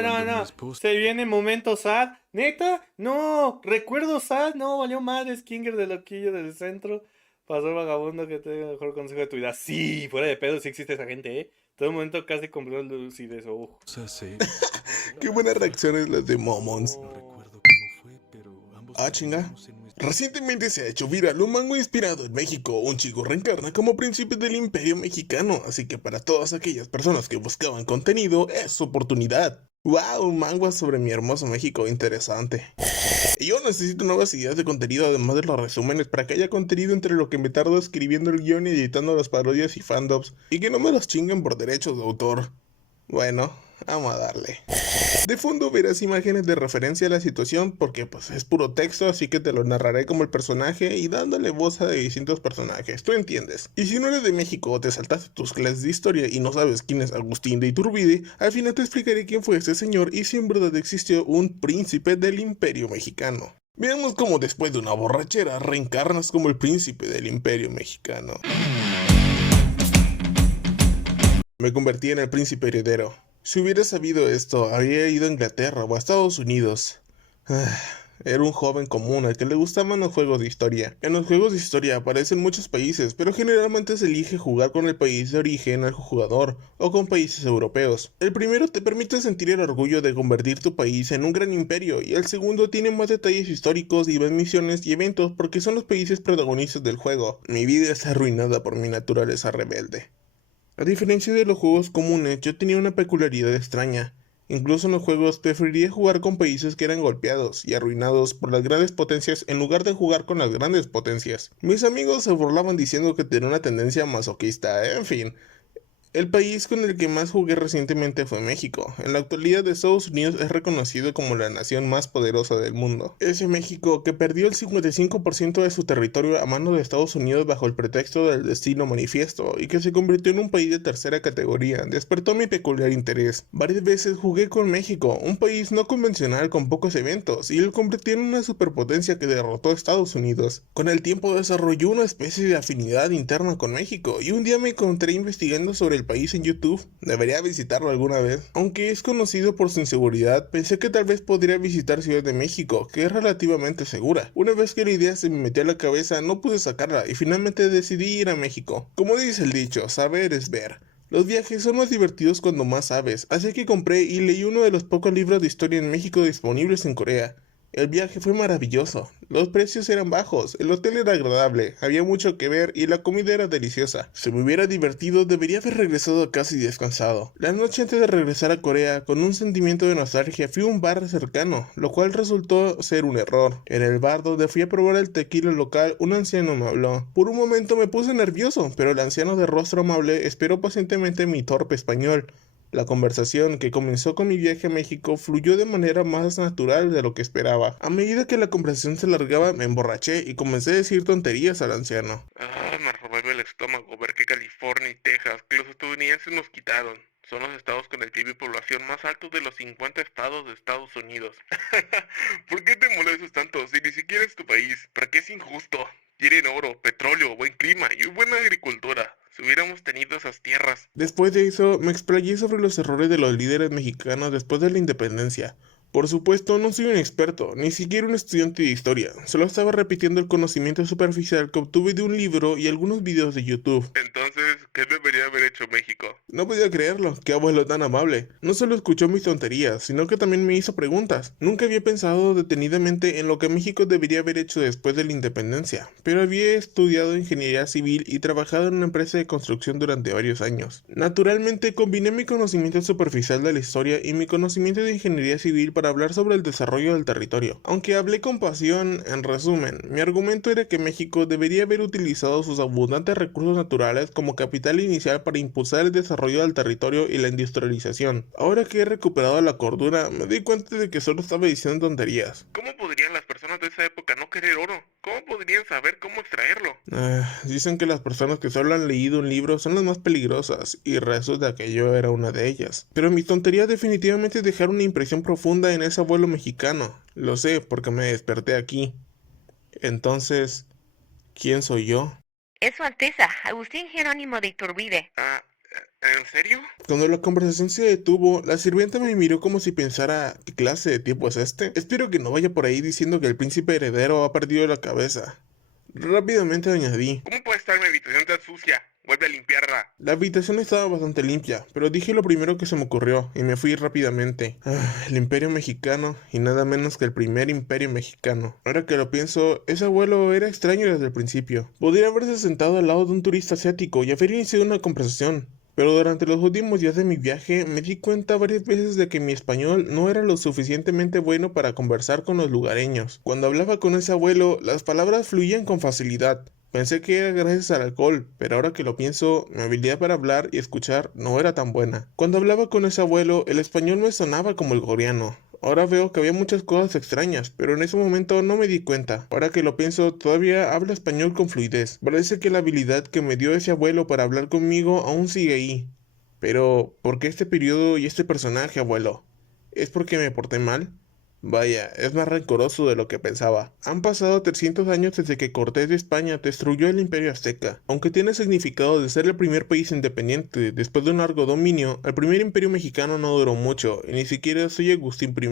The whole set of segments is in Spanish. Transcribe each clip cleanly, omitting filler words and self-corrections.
no. Se viene momento sad. ¿Neta? No. Recuerdo sad. No, valió madre. Skinger de loquillo del centro. Pasó el vagabundo que te dio el mejor consejo de tu vida. Sí, fuera de pedo, sí existe esa gente, ¿eh? Todo el momento casi cumplió lucidez. Qué buenas reacciones las de Momons. Ah, chinga. Recientemente se ha hecho viral un manga inspirado en México. Un chico reencarna como príncipe del Imperio Mexicano, así que para todas aquellas personas que buscaban contenido, es su oportunidad. ¡Wow! Un manga sobre mi hermoso México, interesante. Y yo necesito nuevas ideas de contenido además de los resúmenes para que haya contenido entre lo que me tardo escribiendo el guión y editando las parodias y fandoms, y que no me los chinguen por derechos de autor. Bueno, vamos a darle. De fondo verás imágenes de referencia a la situación porque pues es puro texto, así que te lo narraré como el personaje y dándole voz a distintos personajes, tú entiendes. Y si no eres de México o te saltaste tus clases de historia y no sabes quién es Agustín de Iturbide, al final te explicaré quién fue este señor y si en verdad existió un príncipe del Imperio Mexicano. Veamos cómo después de una borrachera reencarnas como el príncipe del Imperio Mexicano. Me convertí en el príncipe heredero. Si hubiera sabido esto, habría ido a Inglaterra o a Estados Unidos. Ah, era un joven común al que le gustaban los juegos de historia. En los juegos de historia aparecen muchos países, pero generalmente se elige jugar con el país de origen al jugador o con países europeos. El primero te permite sentir el orgullo de convertir tu país en un gran imperio y el segundo tiene más detalles históricos y más misiones y eventos porque son los países protagonistas del juego. Mi vida está arruinada por mi naturaleza rebelde. A diferencia de los juegos comunes, yo tenía una peculiaridad extraña. Incluso en los juegos preferiría jugar con países que eran golpeados y arruinados por las grandes potencias en lugar de jugar con las grandes potencias. Mis amigos se burlaban diciendo que tenía una tendencia masoquista, en fin. El país con el que más jugué recientemente fue México. En la actualidad Estados Unidos es reconocido como la nación más poderosa del mundo. Ese México que perdió el 55% de su territorio a mano de Estados Unidos bajo el pretexto del destino manifiesto y que se convirtió en un país de tercera categoría, despertó mi peculiar interés. Varias veces jugué con México, un país no convencional con pocos eventos, y lo convirtió en una superpotencia que derrotó a Estados Unidos. Con el tiempo desarrolló una especie de afinidad interna con México y un día me encontré investigando sobre el país en YouTube. Debería visitarlo alguna vez. Aunque es conocido por su inseguridad, pensé que tal vez podría visitar Ciudad de México, que es relativamente segura. Una vez que la idea se me metió a la cabeza, no pude sacarla y finalmente decidí ir a México. Como dice el dicho, saber es ver. Los viajes son más divertidos cuando más sabes, así que compré y leí uno de los pocos libros de historia en México disponibles en Corea. El viaje fue maravilloso, los precios eran bajos, el hotel era agradable, había mucho que ver y la comida era deliciosa. Si me hubiera divertido, debería haber regresado a casa y descansado. La noche antes de regresar a Corea, con un sentimiento de nostalgia, fui a un bar cercano, lo cual resultó ser un error. En el bar donde fui a probar el tequila local, un anciano me habló. Por un momento me puse nervioso, pero el anciano de rostro amable esperó pacientemente mi torpe español. La conversación, que comenzó con mi viaje a México, fluyó de manera más natural de lo que esperaba. A medida que la conversación se alargaba, me emborraché y comencé a decir tonterías al anciano. Me revuelve el estómago ver que California y Texas, que los estadounidenses nos quitaron. Son los estados con el PIB y población más alto de los 50 estados de Estados Unidos. ¿Por qué te molestas tanto si ni siquiera es tu país? ¿Por qué es injusto? Tienen oro, petróleo, buen clima y buena agricultura. Si hubiéramos tenido esas tierras. Después de eso, me explayé sobre los errores de los líderes mexicanos después de la independencia. Por supuesto, no soy un experto, ni siquiera un estudiante de historia. Solo estaba repitiendo el conocimiento superficial que obtuve de un libro y algunos videos de YouTube. Entonces, ¿qué debería haber hecho México? No podía creerlo, qué abuelo tan amable. No solo escuchó mis tonterías, sino que también me hizo preguntas. Nunca había pensado detenidamente en lo que México debería haber hecho después de la independencia, pero había estudiado ingeniería civil y trabajado en una empresa de construcción durante varios años. Naturalmente, combiné mi conocimiento superficial de la historia y mi conocimiento de ingeniería civil para hablar sobre el desarrollo del territorio. Aunque hablé con pasión, en resumen, mi argumento era que México debería haber utilizado sus abundantes recursos naturales como capital inicial para impulsar el desarrollo del territorio y la industrialización. Ahora que he recuperado la cordura, me doy cuenta de que solo estaba diciendo tonterías. ¿Cómo podrían las personas de esa época no querer oro? ¿Cómo podrían saber cómo extraerlo? Dicen que las personas que solo han leído un libro son las más peligrosas, y resulta que yo era una de ellas. Pero mis tonterías definitivamente dejaron una impresión profunda en ese abuelo mexicano. Lo sé porque me desperté aquí. Entonces, ¿quién soy yo? Es Su Alteza, Agustín Jerónimo de Iturbide. ¿En serio? Cuando la conversación se detuvo, la sirvienta me miró como si pensara, ¿qué clase de tipo es este? Espero que no vaya por ahí diciendo que el príncipe heredero ha perdido la cabeza. Rápidamente añadí, ¿cómo puede estar mi habitación tan sucia? Vuelve a limpiarla. La habitación estaba bastante limpia, pero dije lo primero que se me ocurrió y me fui rápidamente. El Imperio Mexicano, y nada menos que el primer Imperio Mexicano. Ahora que lo pienso, ese abuelo era extraño desde el principio. Podría haberse sentado al lado de un turista asiático y haber iniciado una conversación. Pero durante los últimos días de mi viaje me di cuenta varias veces de que mi español no era lo suficientemente bueno para conversar con los lugareños. Cuando hablaba con ese abuelo, las palabras fluían con facilidad. Pensé que era gracias al alcohol, pero ahora que lo pienso, mi habilidad para hablar y escuchar no era tan buena. Cuando hablaba con ese abuelo, el español me sonaba como el coreano. Ahora veo que había muchas cosas extrañas, pero en ese momento no me di cuenta. Ahora que lo pienso, todavía hablo español con fluidez. Parece que la habilidad que me dio ese abuelo para hablar conmigo aún sigue ahí. Pero, ¿por qué este periodo y este personaje, abuelo? ¿Es porque me porté mal? Vaya, es más rencoroso de lo que pensaba. Han pasado 300 años desde que Cortés de España destruyó el Imperio Azteca. Aunque tiene significado de ser el primer país independiente después de un largo dominio, el primer imperio mexicano no duró mucho, y ni siquiera soy Agustín I,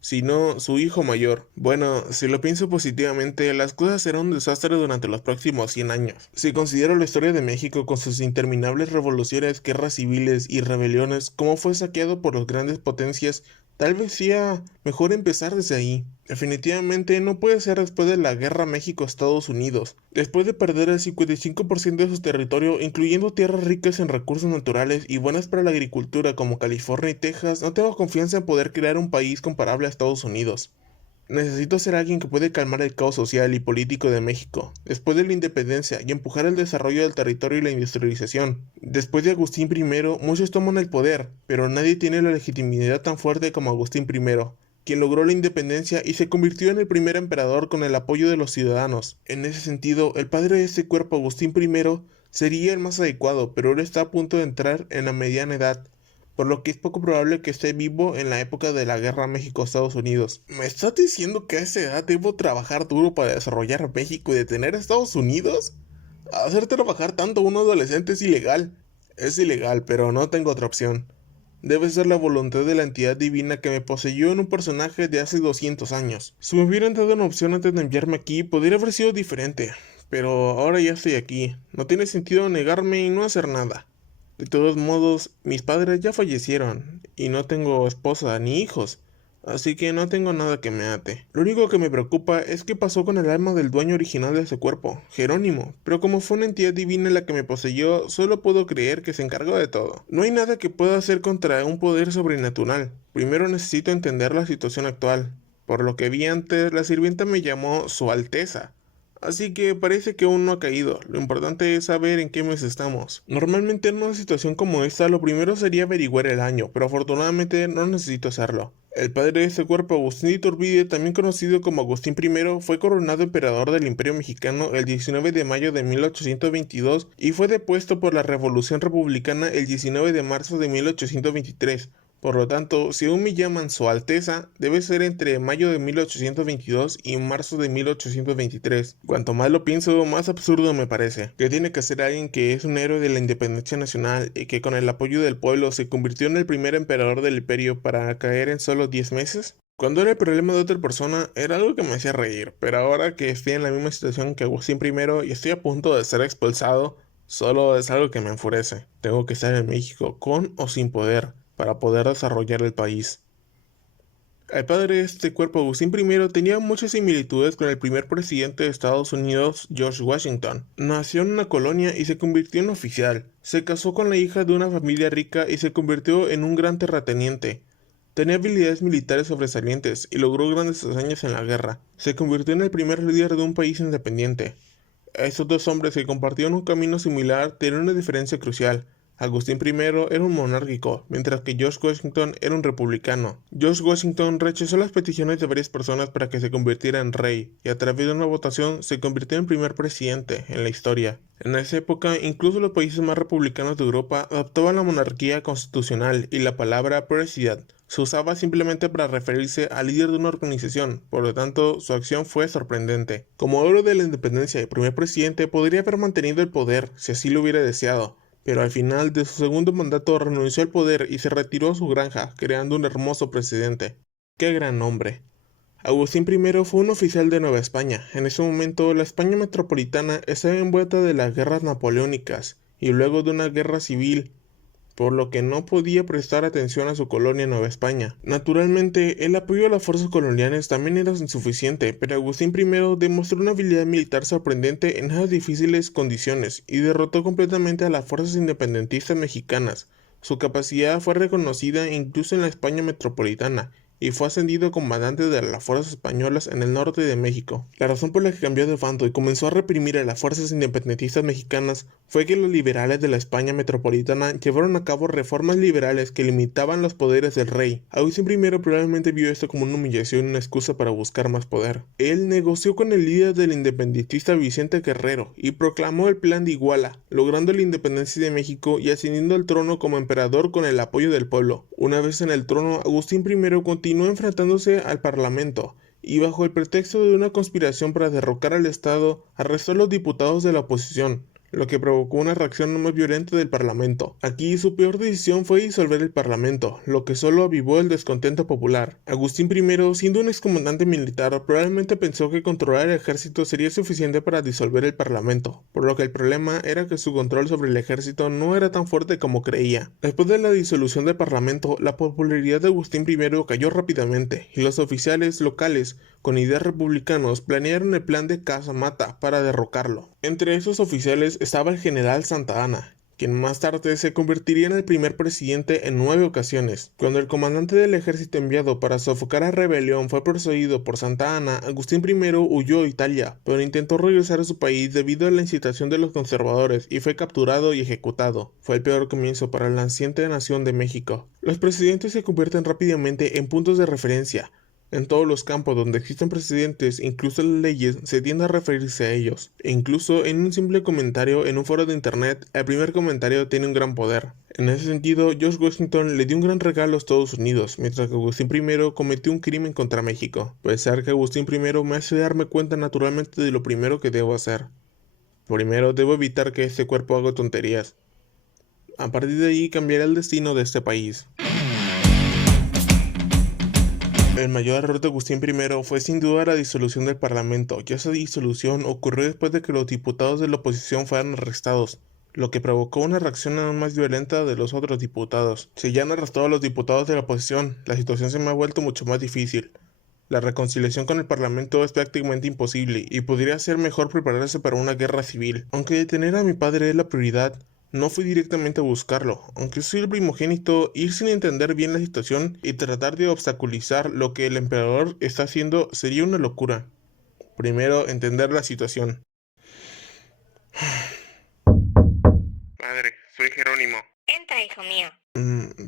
sino su hijo mayor. Bueno, si lo pienso positivamente, las cosas serán un desastre durante los próximos 100 años. Si considero la historia de México con sus interminables revoluciones, guerras civiles y rebeliones, cómo fue saqueado por las grandes potencias, tal vez sea mejor empezar desde ahí. Definitivamente no puede ser después de la guerra México-Estados Unidos. Después de perder el 55% de su territorio, incluyendo tierras ricas en recursos naturales y buenas para la agricultura como California y Texas, no tengo confianza en poder crear un país comparable a Estados Unidos. Necesito ser alguien que puede calmar el caos social y político de México, después de la independencia, y empujar el desarrollo del territorio y la industrialización. Después de Agustín I, muchos toman el poder, pero nadie tiene la legitimidad tan fuerte como Agustín I, quien logró la independencia y se convirtió en el primer emperador con el apoyo de los ciudadanos. En ese sentido, el padre de ese cuerpo, Agustín I, sería el más adecuado, pero él está a punto de entrar en la mediana edad, por lo que es poco probable que esté vivo en la época de la guerra México-Estados Unidos. ¿Me estás diciendo que a esa edad debo trabajar duro para desarrollar México y detener a Estados Unidos? Hacer trabajar tanto a un adolescente es ilegal. Es ilegal, pero no tengo otra opción. Debe ser la voluntad de la entidad divina que me poseyó en un personaje de hace 200 años. Si me hubieran dado una opción antes de enviarme aquí, podría haber sido diferente. Pero ahora ya estoy aquí. No tiene sentido negarme y no hacer nada. De todos modos, mis padres ya fallecieron y no tengo esposa ni hijos, así que no tengo nada que me ate. Lo único que me preocupa es qué pasó con el alma del dueño original de ese cuerpo, Jerónimo, pero como fue una entidad divina la que me poseyó, solo puedo creer que se encargó de todo. No hay nada que pueda hacer contra un poder sobrenatural. Primero necesito entender la situación actual. Por lo que vi antes, la sirvienta me llamó Su Alteza. Así que parece que aún no ha caído. Lo importante es saber en qué mes estamos. Normalmente en una situación como esta, lo primero sería averiguar el año, pero afortunadamente no necesito hacerlo. El padre de este cuerpo, Agustín de Iturbide, también conocido como Agustín I, fue coronado emperador del Imperio Mexicano el 19 de mayo de 1822 y fue depuesto por la Revolución Republicana el 19 de marzo de 1823. Por lo tanto, si aún me llaman Su Alteza, debe ser entre mayo de 1822 y marzo de 1823. Cuanto más lo pienso, más absurdo me parece. ¿Qué tiene que ser alguien que es un héroe de la independencia nacional y que con el apoyo del pueblo se convirtió en el primer emperador del imperio para caer en solo 10 meses? Cuando era el problema de otra persona, era algo que me hacía reír, pero ahora que estoy en la misma situación que Agustín I y estoy a punto de ser expulsado, solo es algo que me enfurece. Tengo que estar en México con o sin poder para poder desarrollar el país. El padre de este cuerpo, Agustín I, tenía muchas similitudes con el primer presidente de Estados Unidos, George Washington. Nació en una colonia y se convirtió en oficial. Se casó con la hija de una familia rica y se convirtió en un gran terrateniente. Tenía habilidades militares sobresalientes y logró grandes hazañas en la guerra. Se convirtió en el primer líder de un país independiente. Estos dos hombres que compartían un camino similar tenían una diferencia crucial. Agustín I era un monárquico, mientras que George Washington era un republicano. George Washington rechazó las peticiones de varias personas para que se convirtiera en rey, y a través de una votación se convirtió en primer presidente en la historia. En esa época, incluso los países más republicanos de Europa adoptaban la monarquía constitucional y la palabra president se usaba simplemente para referirse al líder de una organización, por lo tanto, su acción fue sorprendente. Como héroe de la independencia y primer presidente, podría haber mantenido el poder si así lo hubiera deseado, pero al final de su segundo mandato renunció al poder y se retiró a su granja, creando un hermoso precedente. ¡Qué gran hombre! Agustín I fue un oficial de Nueva España. En ese momento, la España metropolitana estaba envuelta de las guerras napoleónicas y luego de una guerra civil, por lo que no podía prestar atención a su colonia Nueva España. Naturalmente, el apoyo a las fuerzas coloniales también era insuficiente, pero Agustín I demostró una habilidad militar sorprendente en esas difíciles condiciones y derrotó completamente a las fuerzas independentistas mexicanas. Su capacidad fue reconocida incluso en la España metropolitana, y fue ascendido a comandante de las fuerzas españolas en el norte de México. La razón por la que cambió de bando y comenzó a reprimir a las fuerzas independentistas mexicanas fue que los liberales de la España metropolitana llevaron a cabo reformas liberales que limitaban los poderes del rey. Agustín I probablemente vio esto como una humillación y una excusa para buscar más poder. Él negoció con el líder del independentista Vicente Guerrero y proclamó el Plan de Iguala, logrando la independencia de México y ascendiendo al trono como emperador con el apoyo del pueblo. Una vez en el trono, Agustín I continuó enfrentándose al Parlamento y bajo el pretexto de una conspiración para derrocar al Estado, arrestó a los diputados de la oposición, lo que provocó una reacción más violenta del Parlamento. Aquí su peor decisión fue disolver el Parlamento, lo que solo avivó el descontento popular. Agustín I, siendo un excomandante militar, probablemente pensó que controlar el ejército sería suficiente para disolver el Parlamento, por lo que el problema era que su control sobre el ejército no era tan fuerte como creía. Después de la disolución del Parlamento, la popularidad de Agustín I cayó rápidamente, y los oficiales locales con ideas republicanos planearon el plan de Casamata para derrocarlo. Entre esos oficiales estaba el general Santa Anna, quien más tarde se convertiría en el primer presidente en 9 ocasiones. Cuando el comandante del ejército enviado para sofocar la rebelión fue perseguido por Santa Anna, Agustín I huyó a Italia, pero intentó regresar a su país debido a la incitación de los conservadores y fue capturado y ejecutado. Fue el peor comienzo para la naciente nación de México. Los presidentes se convierten rápidamente en puntos de referencia. En todos los campos donde existen precedentes, incluso las leyes, se tiende a referirse a ellos. E incluso en un simple comentario en un foro de internet, el primer comentario tiene un gran poder. En ese sentido, George Washington le dio un gran regalo a Estados Unidos, mientras que Agustín I cometió un crimen contra México. Pensar que Agustín I me hace darme cuenta naturalmente de lo primero que debo hacer. Primero, debo evitar que este cuerpo haga tonterías. A partir de ahí cambiaré el destino de este país. El mayor error de Agustín I fue sin duda la disolución del Parlamento, y esa disolución ocurrió después de que los diputados de la oposición fueran arrestados, lo que provocó una reacción aún más violenta de los otros diputados. Si ya han arrestado a los diputados de la oposición, la situación se me ha vuelto mucho más difícil. La reconciliación con el Parlamento es prácticamente imposible, y podría ser mejor prepararse para una guerra civil. Aunque detener a mi padre es la prioridad, no fui directamente a buscarlo. Aunque soy el primogénito, ir sin entender bien la situación y tratar de obstaculizar lo que el emperador está haciendo sería una locura. Primero, entender la situación. Padre, soy Jerónimo. Entra, hijo mío.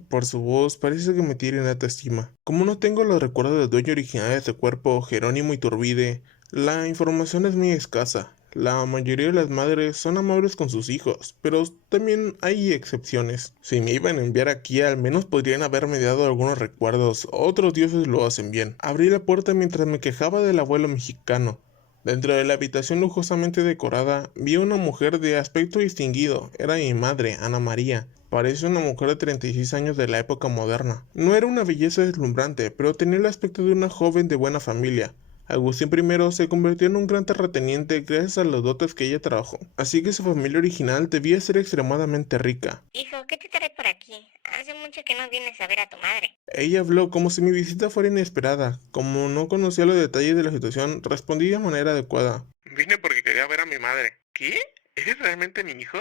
Por su voz, parece que me tiene en alta estima. Como no tengo los recuerdos del dueño original de este cuerpo, Jerónimo Iturbide, la información es muy escasa. La mayoría de las madres son amables con sus hijos, pero también hay excepciones. Si me iban a enviar aquí, al menos podrían haberme dado algunos recuerdos. Otros dioses lo hacen bien. Abrí la puerta mientras me quejaba del abuelo mexicano. Dentro de la habitación lujosamente decorada, vi a una mujer de aspecto distinguido. Era mi madre, Ana María. Parece una mujer de 36 años de la época moderna. No era una belleza deslumbrante, pero tenía el aspecto de una joven de buena familia. Agustín I se convirtió en un gran terrateniente gracias a los dotes que ella trabajó, así que su familia original debía ser extremadamente rica. Hijo, ¿qué te trae por aquí? Hace mucho que no vienes a ver a tu madre. Ella habló como si mi visita fuera inesperada. Como no conocía los detalles de la situación, respondí de manera adecuada. Vine porque quería ver a mi madre. ¿Qué? ¿Eres realmente mi hijo?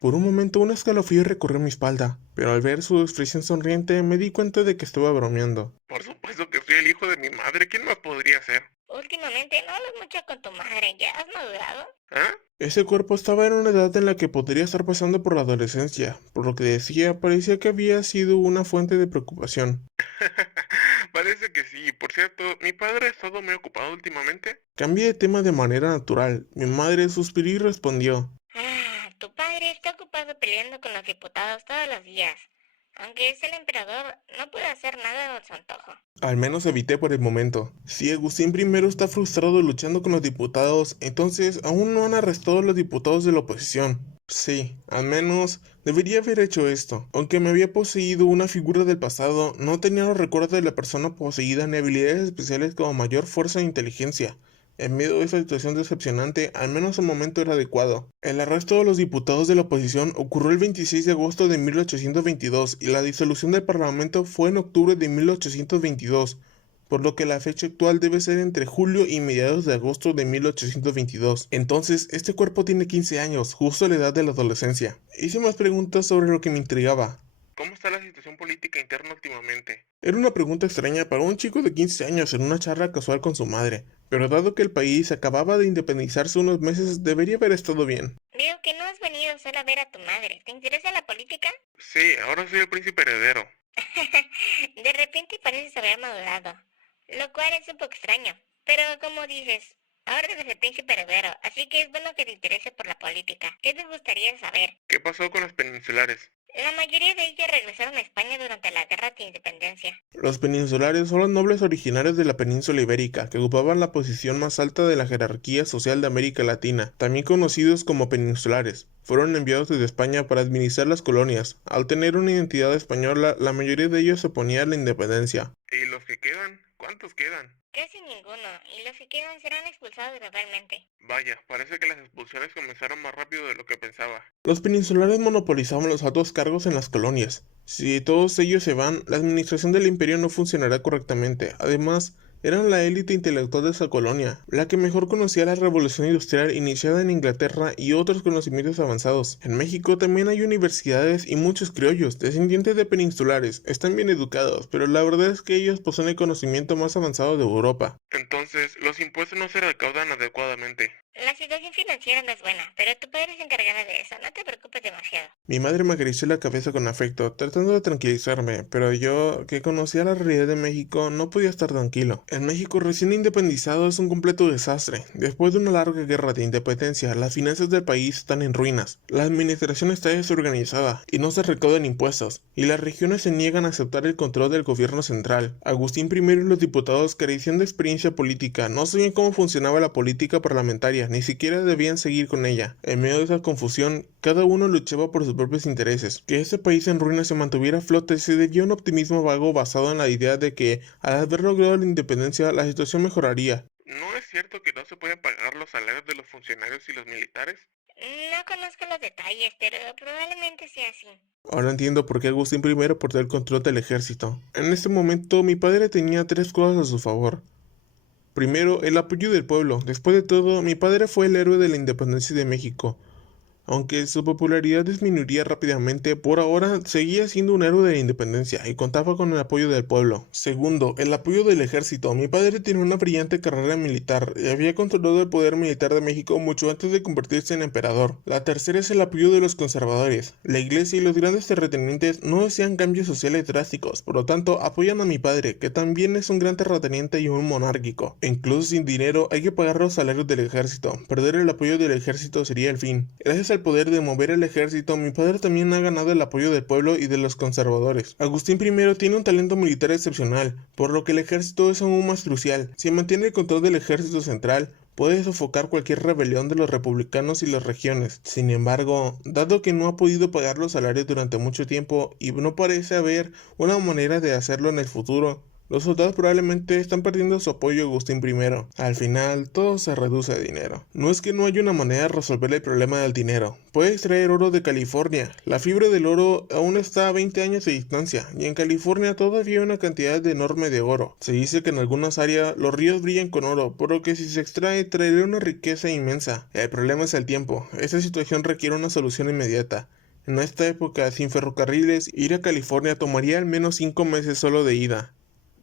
Por un momento un escalofrío recorrió mi espalda, pero al ver su expresión sonriente me di cuenta de que estaba bromeando. Por supuesto que soy el hijo de mi madre, ¿quién más podría ser? Últimamente no hablas mucho con tu madre, ¿ya has madurado? Ese cuerpo estaba en una edad en la que podría estar pasando por la adolescencia, por lo que decía, parecía que había sido una fuente de preocupación. Parece que sí. Por cierto, ¿mi padre ha estado muy ocupado últimamente? Cambié de tema de manera natural. Mi madre suspiró y respondió. Tu padre está ocupado peleando con los diputados todos los días. Aunque es el emperador, no puede hacer nada a su antojo. Al menos evité por el momento. Si Agustín I está frustrado luchando con los diputados, entonces aún no han arrestado a los diputados de la oposición. Sí, al menos debería haber hecho esto. Aunque me había poseído una figura del pasado, no tenía los recuerdos de la persona poseída ni habilidades especiales como mayor fuerza e inteligencia. En medio de esa situación decepcionante, al menos el momento era adecuado. El arresto de los diputados de la oposición ocurrió el 26 de agosto de 1822 y la disolución del Parlamento fue en octubre de 1822, por lo que la fecha actual debe ser entre julio y mediados de agosto de 1822. Entonces, este cuerpo tiene 15 años, justo la edad de la adolescencia. Hice más preguntas sobre lo que me intrigaba. ¿Cómo está la situación política interna últimamente? Era una pregunta extraña para un chico de 15 años en una charla casual con su madre, pero dado que el país acababa de independizarse unos meses, debería haber estado bien. Veo que no has venido solo a ver a tu madre. ¿Te interesa la política? Sí, ahora soy el príncipe heredero. De repente pareces haber madurado, lo cual es un poco extraño. Pero como dices, ahora eres el príncipe heredero, así que es bueno que te interese por la política. ¿Qué te gustaría saber? ¿Qué pasó con los peninsulares? La mayoría de ellos regresaron a España durante la Guerra de Independencia. Los peninsulares son los nobles originarios de la península ibérica, que ocupaban la posición más alta de la jerarquía social de América Latina, también conocidos como peninsulares. Fueron enviados desde España para administrar las colonias. Al tener una identidad española, la mayoría de ellos se oponía a la independencia. ¿Y los que quedan? ¿Cuántos quedan? Casi ninguno, y los que quedan serán expulsados gradualmente. Vaya, parece que las expulsiones comenzaron más rápido de lo que pensaba. Los peninsulares monopolizaban los altos cargos en las colonias. Si todos ellos se van, la administración del imperio no funcionará correctamente. Además, eran la élite intelectual de esa colonia, la que mejor conocía la revolución industrial iniciada en Inglaterra y otros conocimientos avanzados. En México también hay universidades y muchos criollos, descendientes de peninsulares. Están bien educados, pero la verdad es que ellos poseen el conocimiento más avanzado de Europa. Entonces, los impuestos no se recaudan adecuadamente. La situación financiera no es buena, pero tu padre se encargará de eso, no te preocupes demasiado. Mi madre me acarició la cabeza con afecto, tratando de tranquilizarme, pero yo, que conocía la realidad de México, no podía estar tranquilo. En México recién independizado es un completo desastre. Después de una larga guerra de independencia, las finanzas del país están en ruinas. La administración está desorganizada y no se recaudan impuestos, y las regiones se niegan a aceptar el control del gobierno central. Agustín I y los diputados carecían de experiencia política, no sabían cómo funcionaba la política parlamentaria, ni siquiera debían seguir con ella. En medio de esa confusión, cada uno luchaba por sus propios intereses. Que este país en ruinas se mantuviera a flote se debió a un optimismo vago basado en la idea de que, al haber logrado la independencia, la situación mejoraría. ¿No es cierto que no se pueden pagar los salarios de los funcionarios y los militares? No conozco los detalles, pero probablemente sea así. Ahora entiendo por qué Agustín I portó el control del ejército. En este momento, mi padre tenía tres cosas a su favor. Primero, el apoyo del pueblo. Después de todo, mi padre fue el héroe de la independencia de México. Aunque su popularidad disminuiría rápidamente, por ahora seguía siendo un héroe de la independencia y contaba con el apoyo del pueblo. Segundo, el apoyo del ejército. Mi padre tiene una brillante carrera militar y había controlado el poder militar de México mucho antes de convertirse en emperador. La tercera es el apoyo de los conservadores. La iglesia y los grandes terratenientes no desean cambios sociales drásticos, por lo tanto apoyan a mi padre, que también es un gran terrateniente y un monárquico. Incluso sin dinero hay que pagar los salarios del ejército. Perder el apoyo del ejército sería el fin. Gracias al poder de mover el ejército, mi padre también ha ganado el apoyo del pueblo y de los conservadores. Agustín I tiene un talento militar excepcional, por lo que el ejército es aún más crucial. Si mantiene el control del ejército central, puede sofocar cualquier rebelión de los republicanos y las regiones. Sin embargo, dado que no ha podido pagar los salarios durante mucho tiempo y no parece haber una manera de hacerlo en el futuro, los soldados probablemente están perdiendo su apoyo a Agustín I. Al final, todo se reduce a dinero. No es que no haya una manera de resolver el problema del dinero. Puede extraer oro de California. La fibra del oro aún está a 20 años de distancia, y en California todavía hay una cantidad enorme de oro. Se dice que en algunas áreas los ríos brillan con oro, por lo que si se extrae traerá una riqueza inmensa. El problema es el tiempo. Esta situación requiere una solución inmediata. En esta época, sin ferrocarriles, ir a California tomaría al menos 5 meses solo de ida.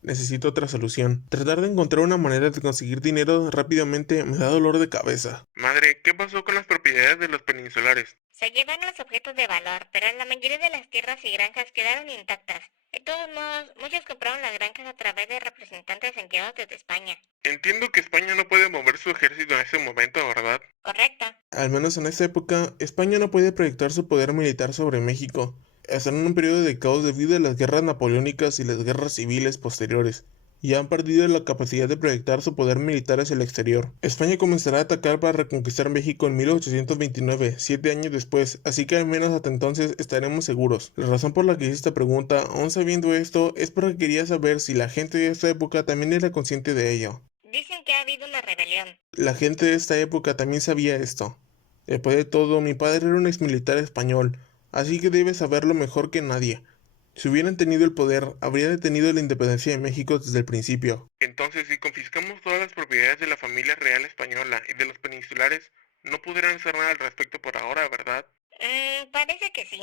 Necesito otra solución. Tratar de encontrar una manera de conseguir dinero rápidamente me da dolor de cabeza. Madre, ¿qué pasó con las propiedades de los peninsulares? Se llevan los objetos de valor, pero la mayoría de las tierras y granjas quedaron intactas. De todos modos, muchos compraron las granjas a través de representantes enviados desde España. Entiendo que España no puede mover su ejército en ese momento, ¿verdad? Correcto. Al menos en esta época, España no puede proyectar su poder militar sobre México. Están en un periodo de caos debido a las guerras napoleónicas y las guerras civiles posteriores. y han perdido la capacidad de proyectar su poder militar hacia el exterior. España comenzará a atacar para reconquistar México en 1829, 7 años después, así que al menos hasta entonces estaremos seguros. La razón por la que hice esta pregunta, aún sabiendo esto, es porque quería saber si la gente de esta época también era consciente de ello. Dicen que ha habido una rebelión. La gente de esta época también sabía esto. Después de todo, mi padre era un exmilitar español, así que debe saberlo mejor que nadie. Si hubieran tenido el poder, habrían detenido la independencia de México desde el principio. Entonces, si confiscamos todas las propiedades de la familia real española y de los peninsulares, no pudieran hacer nada al respecto por ahora, ¿verdad? Parece que sí.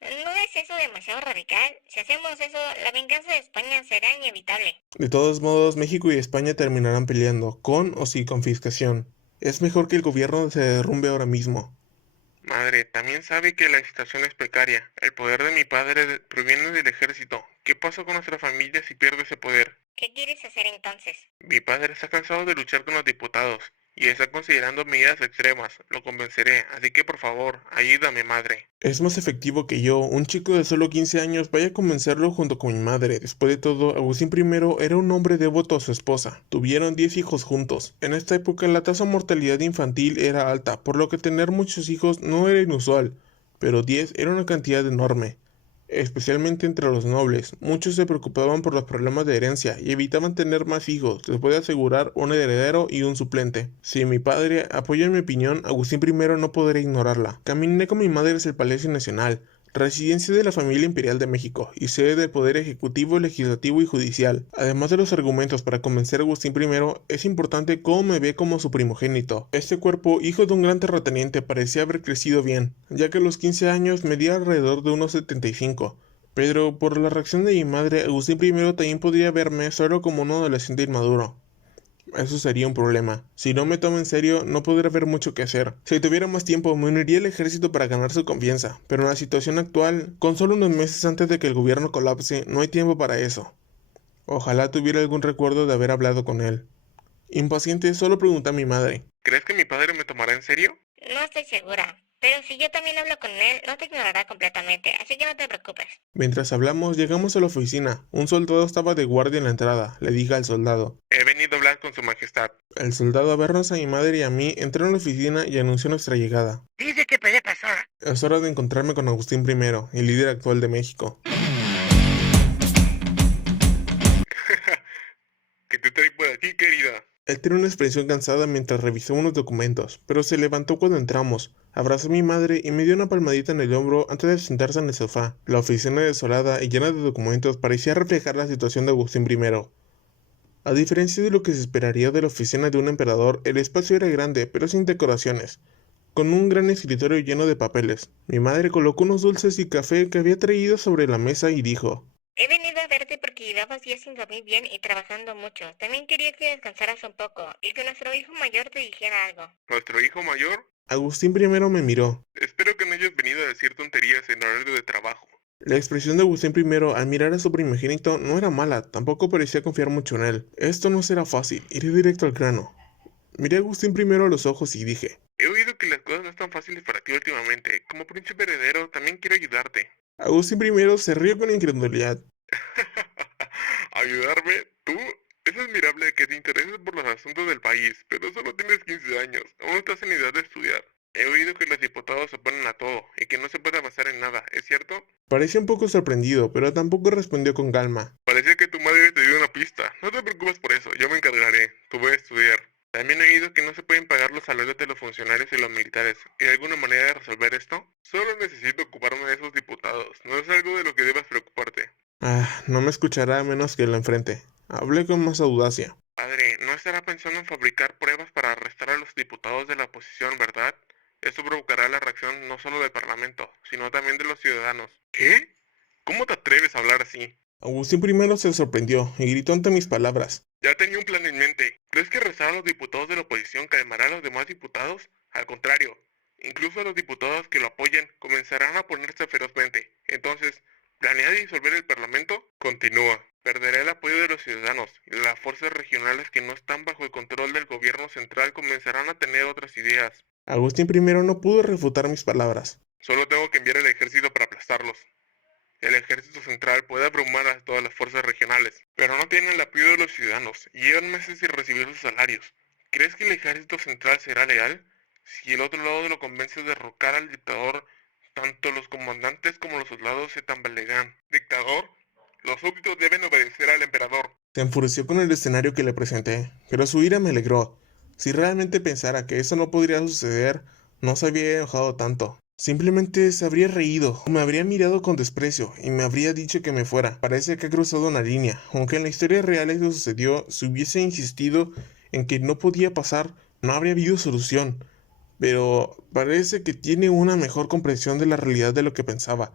¿No es eso demasiado radical? Si hacemos eso, la venganza de España será inevitable. De todos modos, México y España terminarán peleando, con o sin confiscación. Es mejor que el gobierno se derrumbe ahora mismo. Madre, también sabe que la situación es precaria. El poder de mi padre proviene del ejército. ¿Qué pasa con nuestra familia si pierde ese poder? ¿Qué quieres hacer entonces? Mi padre está cansado de luchar con los diputados y está considerando medidas extremas. Lo convenceré, así que por favor, ayúdame, madre. Es más efectivo que yo, un chico de solo 15 años, vaya a convencerlo junto con mi madre. Después de todo, Agustín I era un hombre devoto a su esposa. Tuvieron 10 hijos juntos. En esta época la tasa de mortalidad infantil era alta, por lo que tener muchos hijos no era inusual, pero 10 era una cantidad enorme. Especialmente entre los nobles, muchos se preocupaban por los problemas de herencia y evitaban tener más hijos, después de asegurar un heredero y un suplente. Si mi padre apoya mi opinión, Agustín I no podrá ignorarla. Caminé con mi madre hacia el Palacio Nacional, residencia de la familia imperial de México y sede del poder ejecutivo, legislativo y judicial. Además de los argumentos para convencer a Agustín I, es importante cómo me ve como su primogénito. Este cuerpo, hijo de un gran terrateniente, parecía haber crecido bien, ya que a los 15 años medía alrededor de unos 75. Pero por la reacción de mi madre, Agustín I también podría verme solo como un adolescente inmaduro. Eso sería un problema. Si no me tomo en serio, no podré haber mucho que hacer. Si tuviera más tiempo, me uniría al ejército para ganar su confianza. Pero en la situación actual, con solo unos meses antes de que el gobierno colapse, no hay tiempo para eso. Ojalá tuviera algún recuerdo de haber hablado con él. Impaciente, solo pregunté a mi madre. ¿Crees que mi padre me tomará en serio? No estoy segura. Pero si yo también hablo con él, no te ignorará completamente, así que no te preocupes. Mientras hablamos, llegamos a la oficina. Un soldado estaba de guardia en la entrada. Le dije al soldado: he venido a hablar con su majestad. El soldado, a vernos a mi madre y a mí, entró en la oficina y anunció nuestra llegada. Dice que puede pasar. Es hora de encontrarme con Agustín I, el líder actual de México. ¿Qué te trae por aquí, querida? Él tiene una expresión cansada mientras revisaba unos documentos, pero se levantó cuando entramos, abrazó a mi madre y me dio una palmadita en el hombro antes de sentarse en el sofá. La oficina desolada y llena de documentos parecía reflejar la situación de Agustín I. A diferencia de lo que se esperaría de la oficina de un emperador, el espacio era grande, pero sin decoraciones, con un gran escritorio lleno de papeles. Mi madre colocó unos dulces y café que había traído sobre la mesa y dijo: he venido a verte porque llevabas días sin dormir bien y trabajando mucho. También quería que descansaras un poco y que nuestro hijo mayor te dijera algo. ¿Nuestro hijo mayor? Agustín I me miró. Espero que no hayas venido a decir tonterías en horario de trabajo. La expresión de Agustín I al mirar a su primogénito no era mala, tampoco parecía confiar mucho en él. Esto no será fácil, iré directo al grano. Miré a Agustín I a los ojos y dije: he oído que las cosas no están fáciles para ti últimamente. Como príncipe heredero, también quiero ayudarte. Agustín I se rió con incredulidad. ¿Ayudarme? ¿Tú? Es admirable que te intereses por los asuntos del país, pero solo tienes 15 años. Aún estás en edad de estudiar. He oído que los diputados se oponen a todo y que no se puede avanzar en nada, ¿es cierto? Parecía un poco sorprendido, pero tampoco respondió con calma. Parecía que tu madre te dio una pista. No te preocupes por eso, yo me encargaré. Tú voy a estudiar. También he oído que no se pueden pagar los salarios de los funcionarios y los militares. ¿Hay alguna manera de resolver esto? Solo necesito ocuparme de esos diputados. No es algo de lo que debas preocuparte. No me escuchará a menos que lo enfrente. Hablé con más audacia. Padre, ¿no estará pensando en fabricar pruebas para arrestar a los diputados de la oposición, verdad? Esto provocará la reacción no solo del Parlamento, sino también de los ciudadanos. ¿Qué? ¿Cómo te atreves a hablar así? Agustín I se sorprendió y gritó ante mis palabras: ya tenía un plan en mente. ¿Crees que arrestar a los diputados de la oposición calmará a los demás diputados? Al contrario, incluso los diputados que lo apoyen comenzarán a oponerse ferozmente. Entonces, ¿planea disolver el Parlamento? Continúa. Perderá el apoyo de los ciudadanos y las fuerzas regionales que no están bajo el control del gobierno central comenzarán a tener otras ideas. Agustín I no pudo refutar mis palabras. Solo tengo que enviar el ejército para aplastarlos. El ejército central puede abrumar a todas las fuerzas regionales, pero no tiene el apoyo de los ciudadanos y llevan meses sin recibir sus salarios. ¿Crees que el ejército central será leal? Si el otro lado lo convence de derrocar al dictador, tanto los comandantes como los soldados se tambalearán. ¿Dictador? Los súbditos deben obedecer al emperador. Se enfureció con el escenario que le presenté, pero su ira me alegró. Si realmente pensara que eso no podría suceder, no se habría enojado tanto. Simplemente se habría reído, o me habría mirado con desprecio, y me habría dicho que me fuera. Parece que ha cruzado una línea, aunque en la historia real eso sucedió, si hubiese insistido en que no podía pasar, no habría habido solución. Pero parece que tiene una mejor comprensión de la realidad de lo que pensaba.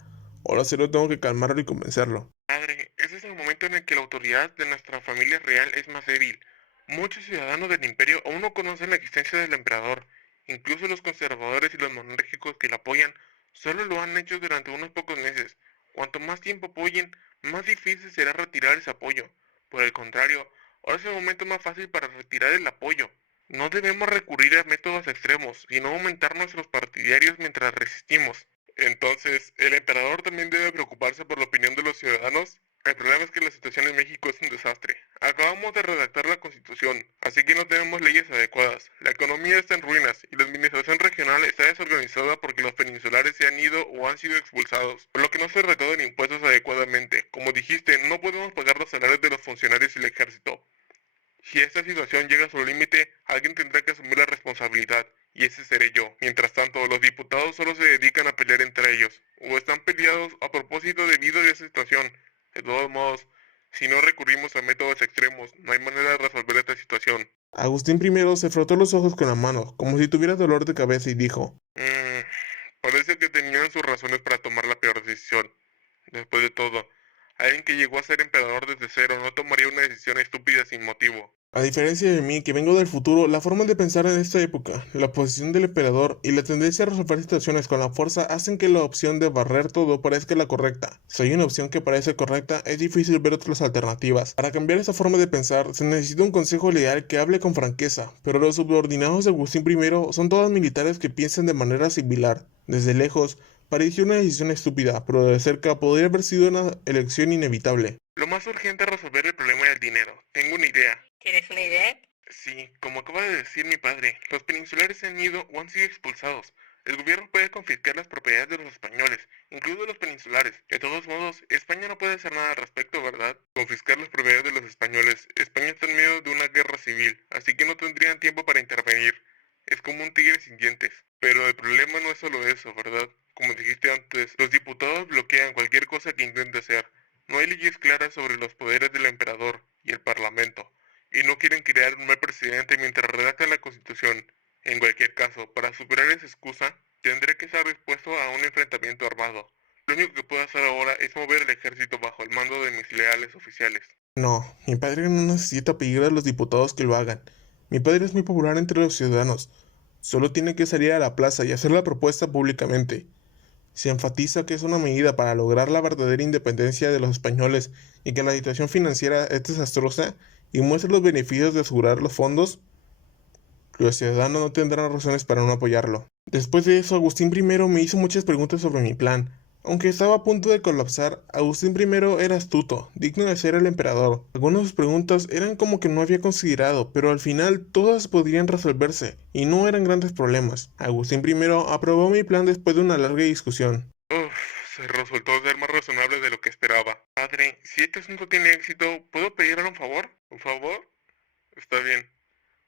Ahora solo tengo que calmarlo y convencerlo. Padre, ese es el momento en el que la autoridad de nuestra familia real es más débil. Muchos ciudadanos del imperio aún no conocen la existencia del emperador. Incluso los conservadores y los monárquicos que la apoyan solo lo han hecho durante unos pocos meses. Cuanto más tiempo apoyen, más difícil será retirar ese apoyo. Por el contrario, ahora es el momento más fácil para retirar el apoyo. No debemos recurrir a métodos extremos, sino aumentar nuestros partidarios mientras resistimos. Entonces, ¿el emperador también debe preocuparse por la opinión de los ciudadanos? El problema es que la situación en México es un desastre. Acabamos de redactar la Constitución, así que no tenemos leyes adecuadas. La economía está en ruinas y la administración regional está desorganizada porque los peninsulares se han ido o han sido expulsados, por lo que no se recaudan impuestos adecuadamente. Como dijiste, no podemos pagar los salarios de los funcionarios y el ejército. Si esta situación llega a su límite, alguien tendrá que asumir la responsabilidad, y ese seré yo. Mientras tanto, los diputados solo se dedican a pelear entre ellos, o están peleados a propósito debido a esa situación. De todos modos, si no recurrimos a métodos extremos, no hay manera de resolver esta situación. Agustín I se frotó los ojos con la mano, como si tuviera dolor de cabeza, y dijo: Parece que tenían sus razones para tomar la peor decisión. Después de todo, alguien que llegó a ser emperador desde cero no tomaría una decisión estúpida sin motivo. A diferencia de mí, que vengo del futuro, la forma de pensar en esta época, la posición del emperador y la tendencia a resolver situaciones con la fuerza hacen que la opción de barrer todo parezca la correcta. Si hay una opción que parece correcta, es difícil ver otras alternativas. Para cambiar esa forma de pensar, se necesita un consejo leal que hable con franqueza, pero los subordinados de Agustín I son todos militares que piensan de manera similar. Desde lejos, pareció una decisión estúpida, pero de cerca podría haber sido una elección inevitable. Lo más urgente es resolver el problema del dinero. Tengo una idea. ¿Tienes una idea? Sí, como acaba de decir mi padre, los peninsulares se han ido o han sido expulsados. El gobierno puede confiscar las propiedades de los españoles, incluso los peninsulares. De todos modos, España no puede hacer nada al respecto, ¿verdad? Confiscar las propiedades de los españoles. España está en medio de una guerra civil, así que no tendrían tiempo para intervenir. Es como un tigre sin dientes. Pero el problema no es solo eso, ¿verdad? Como dijiste antes, los diputados bloquean cualquier cosa que intente hacer. No hay leyes claras sobre los poderes del emperador y el parlamento, y no quieren crear un mal presidente mientras redactan la Constitución. En cualquier caso, para superar esa excusa, tendré que estar dispuesto a un enfrentamiento armado. Lo único que puedo hacer ahora es mover el ejército bajo el mando de mis leales oficiales. No, mi padre no necesita pedir a los diputados que lo hagan. Mi padre es muy popular entre los ciudadanos. Solo tiene que salir a la plaza y hacer la propuesta públicamente. Se enfatiza que es una medida para lograr la verdadera independencia de los españoles y que la situación financiera es desastrosa y muestra los beneficios de asegurar los fondos. Los ciudadanos no tendrán razones para no apoyarlo. Después de eso, Agustín I me hizo muchas preguntas sobre mi plan. Aunque estaba a punto de colapsar, Agustín I era astuto, digno de ser el emperador. Algunas de sus preguntas eran como que no había considerado, pero al final todas podrían resolverse, y no eran grandes problemas. Agustín I aprobó mi plan después de una larga discusión. Se resultó ser más razonable de lo que esperaba. Padre, si este asunto tiene éxito, ¿puedo pedirle un favor? ¿Un favor? Está bien.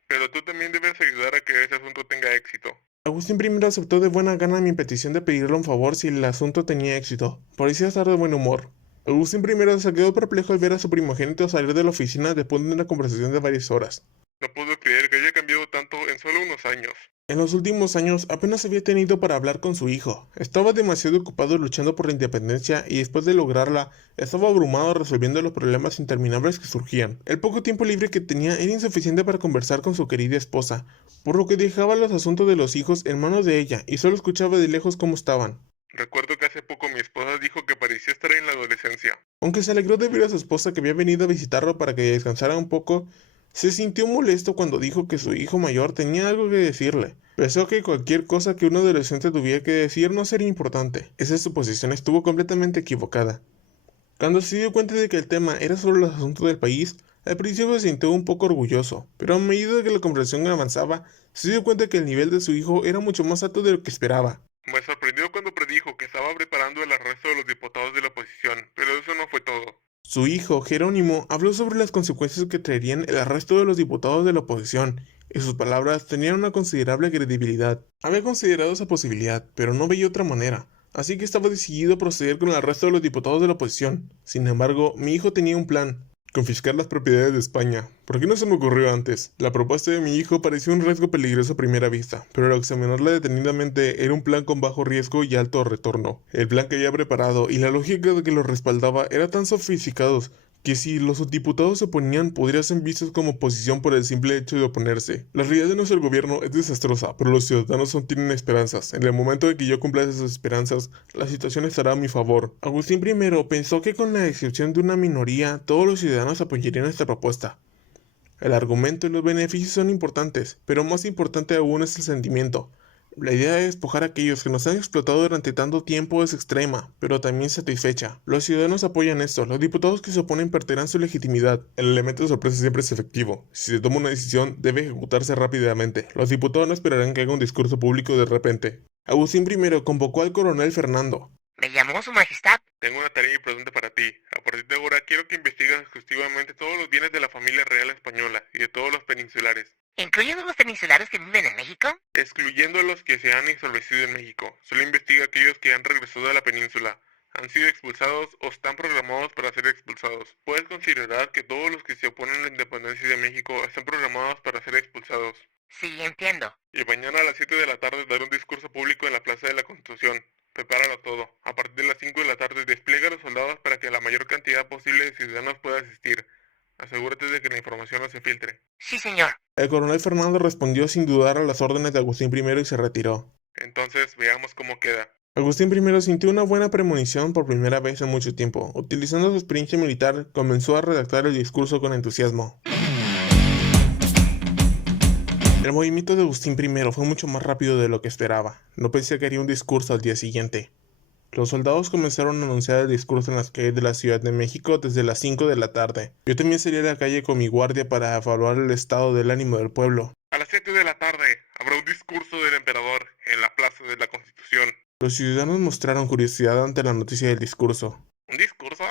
Pero tú también debes ayudar a que ese asunto tenga éxito. Agustín I aceptó de buena gana mi petición de pedirle un favor si el asunto tenía éxito. Parecía estar de buen humor. Agustín I se quedó perplejo al ver a su primogénito salir de la oficina después de una conversación de varias horas. No puedo creer que haya cambiado tanto en solo unos años. En los últimos años apenas había tenido para hablar con su hijo. Estaba demasiado ocupado luchando por la independencia y después de lograrla, estaba abrumado resolviendo los problemas interminables que surgían. El poco tiempo libre que tenía era insuficiente para conversar con su querida esposa, por lo que dejaba los asuntos de los hijos en manos de ella y solo escuchaba de lejos cómo estaban. Recuerdo que hace poco mi esposa dijo que parecía estar en la adolescencia. Aunque se alegró de ver a su esposa que había venido a visitarlo para que descansara un poco, se sintió molesto cuando dijo que su hijo mayor tenía algo que decirle. Pensó que cualquier cosa que un adolescente tuviera que decir no sería importante. Esa suposición estuvo completamente equivocada. Cuando se dio cuenta de que el tema era solo los asuntos del país, al principio se sintió un poco orgulloso, pero a medida que la conversación avanzaba, se dio cuenta que el nivel de su hijo era mucho más alto de lo que esperaba. Me sorprendió cuando predijo que estaba preparando el arresto de los diputados de la oposición, pero eso no fue todo. Su hijo, Jerónimo, habló sobre las consecuencias que traerían el arresto de los diputados de la oposición, y sus palabras tenían una considerable credibilidad. Había considerado esa posibilidad, pero no veía otra manera, así que estaba decidido a proceder con el arresto de los diputados de la oposición. Sin embargo, mi hijo tenía un plan: confiscar las propiedades de España. ¿Por qué no se me ocurrió antes? La propuesta de mi hijo parecía un riesgo peligroso a primera vista, pero al examinarla detenidamente era un plan con bajo riesgo y alto retorno. El plan que había preparado y la lógica de que lo respaldaba eran tan sofisticados que si los diputados se oponían podrían ser vistos como oposición por el simple hecho de oponerse. La realidad de nuestro gobierno es desastrosa, pero los ciudadanos aún tienen esperanzas. En el momento en que yo cumpla esas esperanzas, la situación estará a mi favor. Agustín I pensó que con la excepción de una minoría, todos los ciudadanos apoyarían esta propuesta. El argumento y los beneficios son importantes, pero más importante aún es el sentimiento. La idea de despojar a aquellos que nos han explotado durante tanto tiempo es extrema, pero también satisfecha. Los ciudadanos apoyan esto, los diputados que se oponen perderán su legitimidad. El elemento de sorpresa siempre es efectivo. Si se toma una decisión, debe ejecutarse rápidamente. Los diputados no esperarán que haga un discurso público de repente. Agustín I convocó al coronel Fernando. ¿Me llamó su majestad? Tengo una tarea importante para ti. A partir de ahora quiero que investigues exhaustivamente todos los bienes de la familia real española y de todos los peninsulares. ¿Incluyendo los peninsulares que viven en México? Excluyendo a los que se han establecido en México. Solo investiga a aquellos que han regresado a la península, han sido expulsados o están programados para ser expulsados. Puedes considerar que todos los que se oponen a la independencia de México están programados para ser expulsados. Sí, entiendo. Y mañana a las 7 de la tarde daré un discurso público en la Plaza de la Constitución. Prepáralo todo. A partir de las 5 de la tarde despliega a los soldados para que la mayor cantidad posible de ciudadanos pueda asistir. Asegúrate de que la información no se filtre. Sí, señor. El coronel Fernando respondió sin dudar a las órdenes de Agustín I y se retiró. Entonces veamos cómo queda. Agustín I sintió una buena premonición por primera vez en mucho tiempo. Utilizando su experiencia militar, comenzó a redactar el discurso con entusiasmo. El movimiento de Agustín I fue mucho más rápido de lo que esperaba. No pensé que haría un discurso al día siguiente. Los soldados comenzaron a anunciar el discurso en las calles de la Ciudad de México desde las 5 de la tarde. Yo también salí a la calle con mi guardia para evaluar el estado del ánimo del pueblo. A las 7 de la tarde habrá un discurso del emperador en la Plaza de la Constitución. Los ciudadanos mostraron curiosidad ante la noticia del discurso. ¿Un discurso?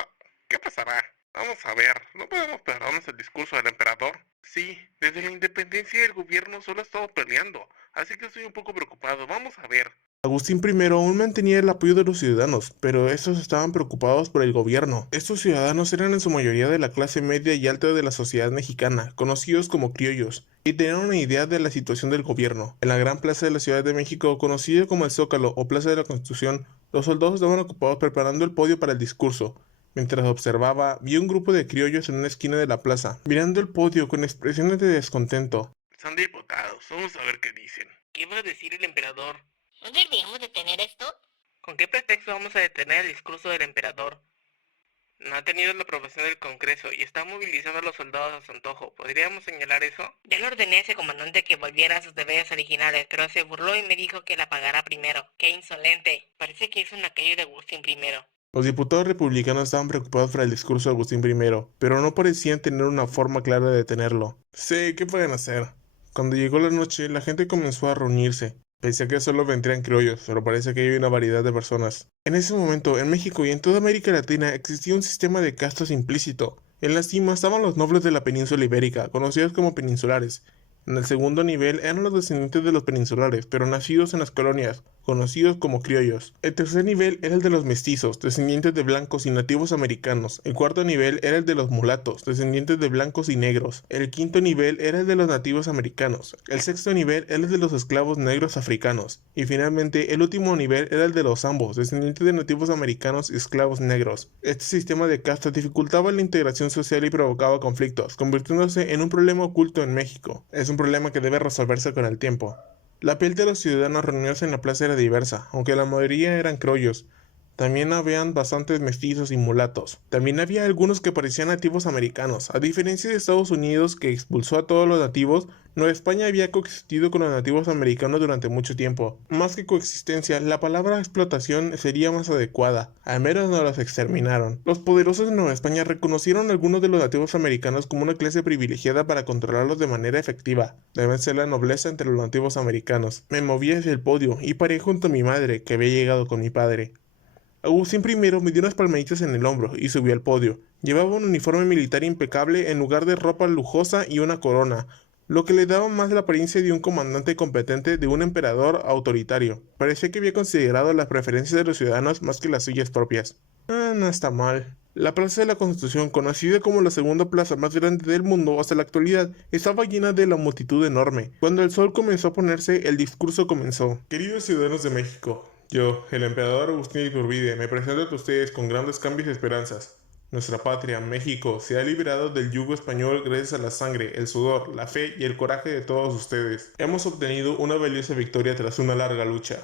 ¿Qué pasará? Vamos a ver, ¿no podemos perdernos el discurso del emperador? Sí, desde la independencia el gobierno solo ha estado peleando, así que estoy un poco preocupado, vamos a ver. Agustín I aún mantenía el apoyo de los ciudadanos, pero estos estaban preocupados por el gobierno. Estos ciudadanos eran en su mayoría de la clase media y alta de la sociedad mexicana, conocidos como criollos, y tenían una idea de la situación del gobierno. En la gran plaza de la Ciudad de México, conocida como el Zócalo o Plaza de la Constitución, los soldados estaban ocupados preparando el podio para el discurso. Mientras observaba, vi un grupo de criollos en una esquina de la plaza, mirando el podio con expresiones de descontento. Son diputados, vamos a ver qué dicen. ¿Qué va a decir el emperador? ¿No deberíamos detener esto? ¿Con qué pretexto vamos a detener el discurso del emperador? No ha tenido la aprobación del Congreso y está movilizando a los soldados a su antojo. ¿Podríamos señalar eso? Ya le ordené a ese comandante que volviera a sus deberes originales, pero se burló y me dijo que la pagará primero. ¡Qué insolente! Parece que es un lacayo de Agustín I. Los diputados republicanos estaban preocupados por el discurso de Agustín I, pero no parecían tener una forma clara de detenerlo. Sí, ¿qué pueden hacer? Cuando llegó la noche, la gente comenzó a reunirse. Pensé que solo vendrían criollos, pero parece que hay una variedad de personas. En ese momento, en México y en toda América Latina existía un sistema de castas implícito. En la cima estaban los nobles de la península ibérica, conocidos como peninsulares. En el segundo nivel eran los descendientes de los peninsulares, pero nacidos en las colonias, conocidos como criollos. El tercer nivel era el de los mestizos, descendientes de blancos y nativos americanos. El cuarto nivel era el de los mulatos, descendientes de blancos y negros. El quinto nivel era el de los nativos americanos. El sexto nivel era el de los esclavos negros africanos. Y finalmente, el último nivel era el de los ambos, descendientes de nativos americanos y esclavos negros. Este sistema de castas dificultaba la integración social y provocaba conflictos, convirtiéndose en un problema oculto en México. Es un problema que debe resolverse con el tiempo. La piel de los ciudadanos reunidos en la plaza era diversa, aunque la mayoría eran criollos. También habían bastantes mestizos y mulatos. También había algunos que parecían nativos americanos. A diferencia de Estados Unidos, que expulsó a todos los nativos, Nueva España había coexistido con los nativos americanos durante mucho tiempo. Más que coexistencia, la palabra explotación sería más adecuada. Al menos no los exterminaron. Los poderosos de Nueva España reconocieron a algunos de los nativos americanos como una clase privilegiada para controlarlos de manera efectiva. Deben ser la nobleza entre los nativos americanos. Me moví hacia el podio y paré junto a mi madre, que había llegado con mi padre. Agustín I me dio unas palmaditas en el hombro y subió al podio. Llevaba un uniforme militar impecable en lugar de ropa lujosa y una corona, lo que le daba más la apariencia de un comandante competente de un emperador autoritario. Parecía que había considerado las preferencias de los ciudadanos más que las suyas propias. No está mal. La Plaza de la Constitución, conocida como la segunda plaza más grande del mundo hasta la actualidad, estaba llena de la multitud enorme. Cuando el sol comenzó a ponerse, el discurso comenzó. Queridos ciudadanos de México, yo, el emperador Agustín de Iturbide, me presento ante ustedes con grandes cambios y esperanzas. Nuestra patria, México, se ha liberado del yugo español gracias a la sangre, el sudor, la fe y el coraje de todos ustedes. Hemos obtenido una valiosa victoria tras una larga lucha.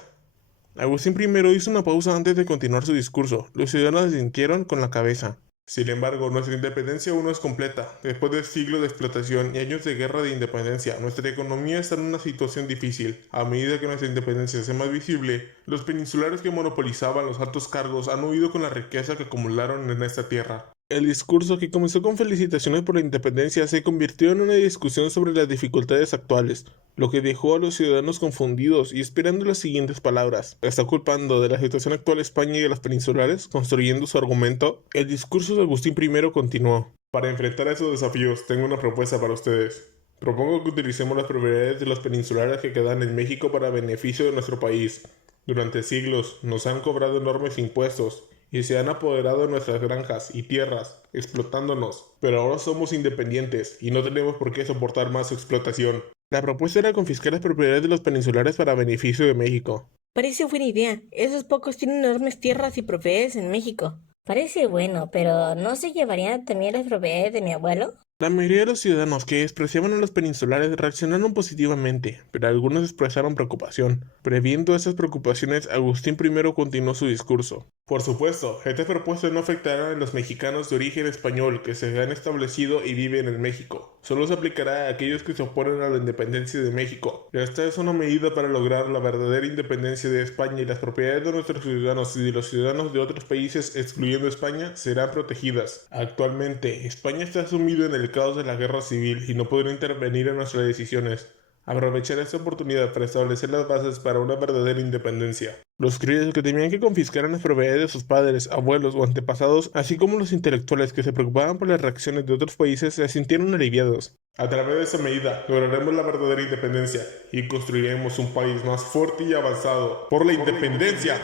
Agustín I hizo una pausa antes de continuar su discurso. Los ciudadanos asintieron con la cabeza. Sin embargo, nuestra independencia aún no es completa. Después de siglos de explotación y años de guerra de independencia, nuestra economía está en una situación difícil. A medida que nuestra independencia sea más visible, los peninsulares que monopolizaban los altos cargos han huido con la riqueza que acumularon en esta tierra. El discurso, que comenzó con felicitaciones por la independencia, se convirtió en una discusión sobre las dificultades actuales, lo que dejó a los ciudadanos confundidos y esperando las siguientes palabras. ¿Está culpando de la situación actual a España y a los peninsulares, construyendo su argumento? El discurso de Agustín I continuó. Para enfrentar esos desafíos, tengo una propuesta para ustedes. Propongo que utilicemos las propiedades de los peninsulares que quedan en México para beneficio de nuestro país. Durante siglos nos han cobrado enormes impuestos y se han apoderado de nuestras granjas y tierras, explotándonos. Pero ahora somos independientes y no tenemos por qué soportar más su explotación. La propuesta era confiscar las propiedades de los peninsulares para beneficio de México. Parece buena idea. Esos pocos tienen enormes tierras y propiedades en México. Parece bueno, pero ¿no se llevarían también las propiedades de mi abuelo? La mayoría de los ciudadanos que despreciaban a los peninsulares reaccionaron positivamente, pero algunos expresaron preocupación. Previendo esas preocupaciones, Agustín I continuó su discurso. Por supuesto, estas propuestas no afectarán a los mexicanos de origen español que se han establecido y viven en México. Solo se aplicará a aquellos que se oponen a la independencia de México. Esta es una medida para lograr la verdadera independencia de España y las propiedades de nuestros ciudadanos y de los ciudadanos de otros países, excluyendo España, serán protegidas. Actualmente, España está sumido en el caos de la guerra civil y no podrá intervenir en nuestras decisiones. Aprovechar esta oportunidad para establecer las bases para una verdadera independencia. Los criollos que temían que confiscaran las propiedades de sus padres, abuelos o antepasados, así como los intelectuales que se preocupaban por las reacciones de otros países, se sintieron aliviados. A través de esa medida lograremos la verdadera independencia y construiremos un país más fuerte y avanzado. ¡Por la independencia!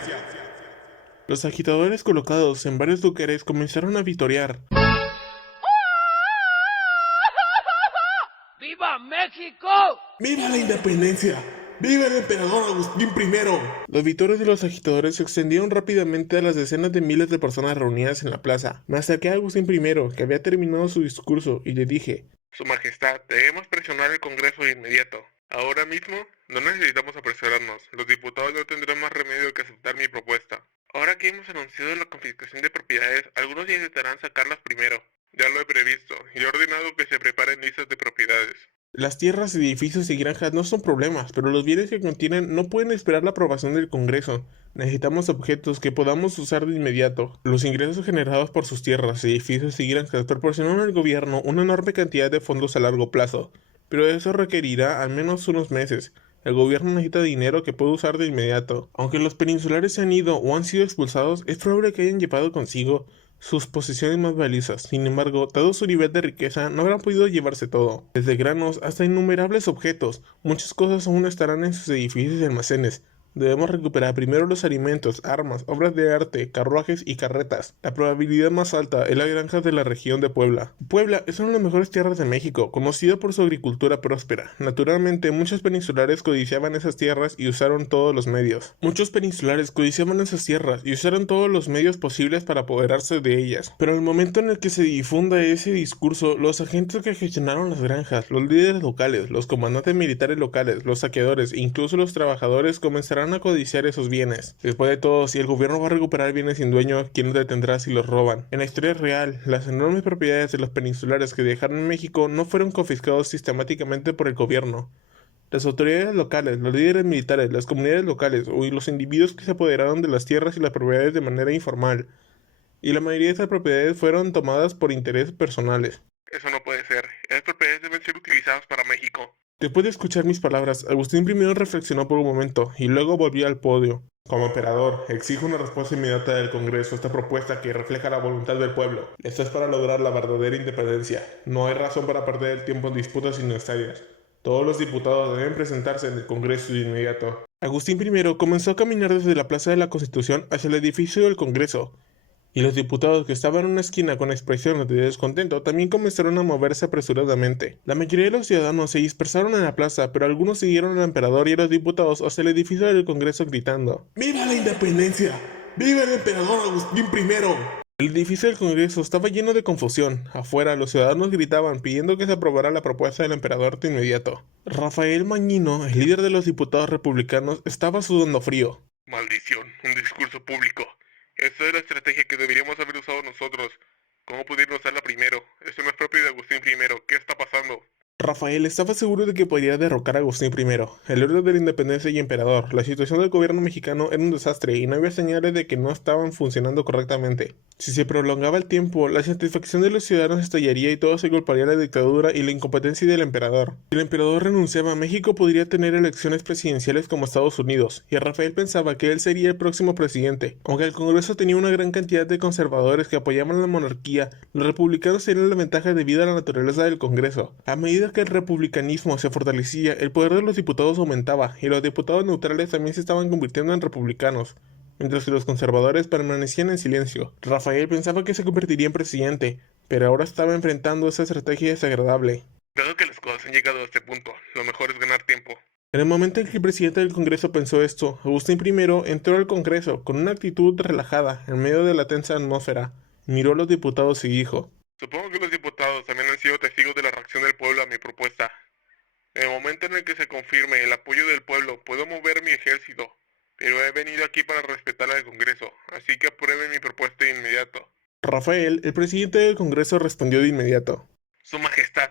Los agitadores colocados en varios lugares comenzaron a vitorear. ¡Viva México! ¡Viva la independencia! ¡Viva el emperador Agustín I! Los vitorios de los agitadores se extendieron rápidamente a las decenas de miles de personas reunidas en la plaza. Me acerqué a Agustín I, que había terminado su discurso, y le dije: Su Majestad, debemos presionar al Congreso de inmediato. Ahora mismo no necesitamos apresurarnos. Los diputados no tendrán más remedio que aceptar mi propuesta. Ahora que hemos anunciado la confiscación de propiedades, algunos intentarán sacarlas primero. Ya lo he previsto y he ordenado que se preparen listas de propiedades. Las tierras, edificios y granjas no son problemas, pero los bienes que contienen no pueden esperar la aprobación del Congreso. Necesitamos objetos que podamos usar de inmediato. Los ingresos generados por sus tierras, edificios y granjas proporcionan al gobierno una enorme cantidad de fondos a largo plazo, pero eso requerirá al menos unos meses. El gobierno necesita dinero que puede usar de inmediato. Aunque los peninsulares se han ido o han sido expulsados, es probable que hayan llevado consigo sus posesiones más valiosas. Sin embargo, dado su nivel de riqueza, no habrán podido llevarse todo. Desde granos hasta innumerables objetos, muchas cosas aún estarán en sus edificios y almacenes. Debemos recuperar primero los alimentos, armas, obras de arte, carruajes y carretas. La probabilidad más alta es la granja de la región de Puebla. Puebla es una de las mejores tierras de México, conocida por su agricultura próspera. Naturalmente, muchos peninsulares codiciaban esas tierras y usaron todos los medios. Posibles para apoderarse de ellas. Pero en el momento en el que se difunda ese discurso, los agentes que gestionaron las granjas, los líderes locales, los comandantes militares locales, los saqueadores e incluso los trabajadores comenzarán empezarán a codiciar esos bienes. Después de todo, si el gobierno va a recuperar bienes sin dueño, ¿quién los detendrá si los roban? En la historia real, las enormes propiedades de los peninsulares que dejaron en México no fueron confiscados sistemáticamente por el gobierno. Las autoridades locales, los líderes militares, las comunidades locales y los individuos que se apoderaron de las tierras y las propiedades de manera informal, y la mayoría de esas propiedades fueron tomadas por intereses personales. Eso no puede ser. Esas propiedades deben ser utilizadas para México. Después de escuchar mis palabras, Agustín I reflexionó por un momento y luego volvió al podio. Como emperador, exijo una respuesta inmediata del Congreso a esta propuesta que refleja la voluntad del pueblo. Esto es para lograr la verdadera independencia. No hay razón para perder el tiempo en disputas innecesarias. Todos los diputados deben presentarse en el Congreso de inmediato. Agustín I comenzó a caminar desde la Plaza de la Constitución hacia el edificio del Congreso, y los diputados que estaban en una esquina con expresiones de descontento también comenzaron a moverse apresuradamente. La mayoría de los ciudadanos se dispersaron en la plaza, pero algunos siguieron al emperador y a los diputados hacia el edificio del Congreso gritando: ¡Viva la independencia! ¡Viva el emperador Agustín I! El edificio del Congreso estaba lleno de confusión. Afuera, los ciudadanos gritaban pidiendo que se aprobara la propuesta del emperador de inmediato. Rafael Mañino, el líder de los diputados republicanos, estaba sudando frío. Maldición, un discurso público. Esa es la estrategia que deberíamos haber usado nosotros. ¿Cómo pudieron usarla primero? Esto no es propio de Agustín I. ¿Qué está pasando? Rafael estaba seguro de que podría derrocar a Agustín I, el héroe de la independencia y emperador. La situación del gobierno mexicano era un desastre y no había señales de que no estaban funcionando correctamente. Si se prolongaba el tiempo, la insatisfacción de los ciudadanos estallaría y todo se culparía a la dictadura y la incompetencia del emperador. Si el emperador renunciaba, México podría tener elecciones presidenciales como Estados Unidos, y Rafael pensaba que él sería el próximo presidente. Aunque el Congreso tenía una gran cantidad de conservadores que apoyaban la monarquía, los republicanos tenían la ventaja debido a la naturaleza del Congreso. A medida que el republicanismo se fortalecía, el poder de los diputados aumentaba, y los diputados neutrales también se estaban convirtiendo en republicanos, mientras que los conservadores permanecían en silencio. Rafael pensaba que se convertiría en presidente, pero ahora estaba enfrentando esa estrategia desagradable. Dado que las cosas han llegado a este punto, lo mejor es ganar tiempo. En el momento en que el presidente del Congreso pensó esto, Agustín I entró al Congreso con una actitud relajada en medio de la tensa atmósfera. Miró a los diputados y dijo: Supongo que los diputados también han sido testigos de la reacción del pueblo a mi propuesta. En el momento en el que se confirme el apoyo del pueblo, puedo mover mi ejército, pero he venido aquí para respetar al Congreso, así que aprueben mi propuesta de inmediato. Rafael, el presidente del Congreso, respondió de inmediato: Su Majestad,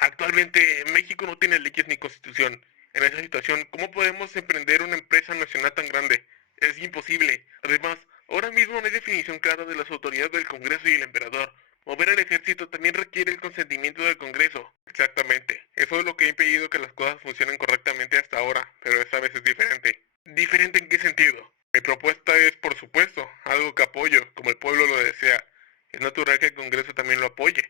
actualmente México no tiene leyes ni constitución. En esa situación, ¿cómo podemos emprender una empresa nacional tan grande? Es imposible. Además, ahora mismo no hay definición clara de las autoridades del Congreso y el emperador. Mover al ejército también requiere el consentimiento del Congreso. Exactamente. Eso es lo que ha impedido que las cosas funcionen correctamente hasta ahora, pero esta vez es diferente. ¿Diferente en qué sentido? Mi propuesta es, por supuesto, algo que apoyo, como el pueblo lo desea. Es natural que el Congreso también lo apoye.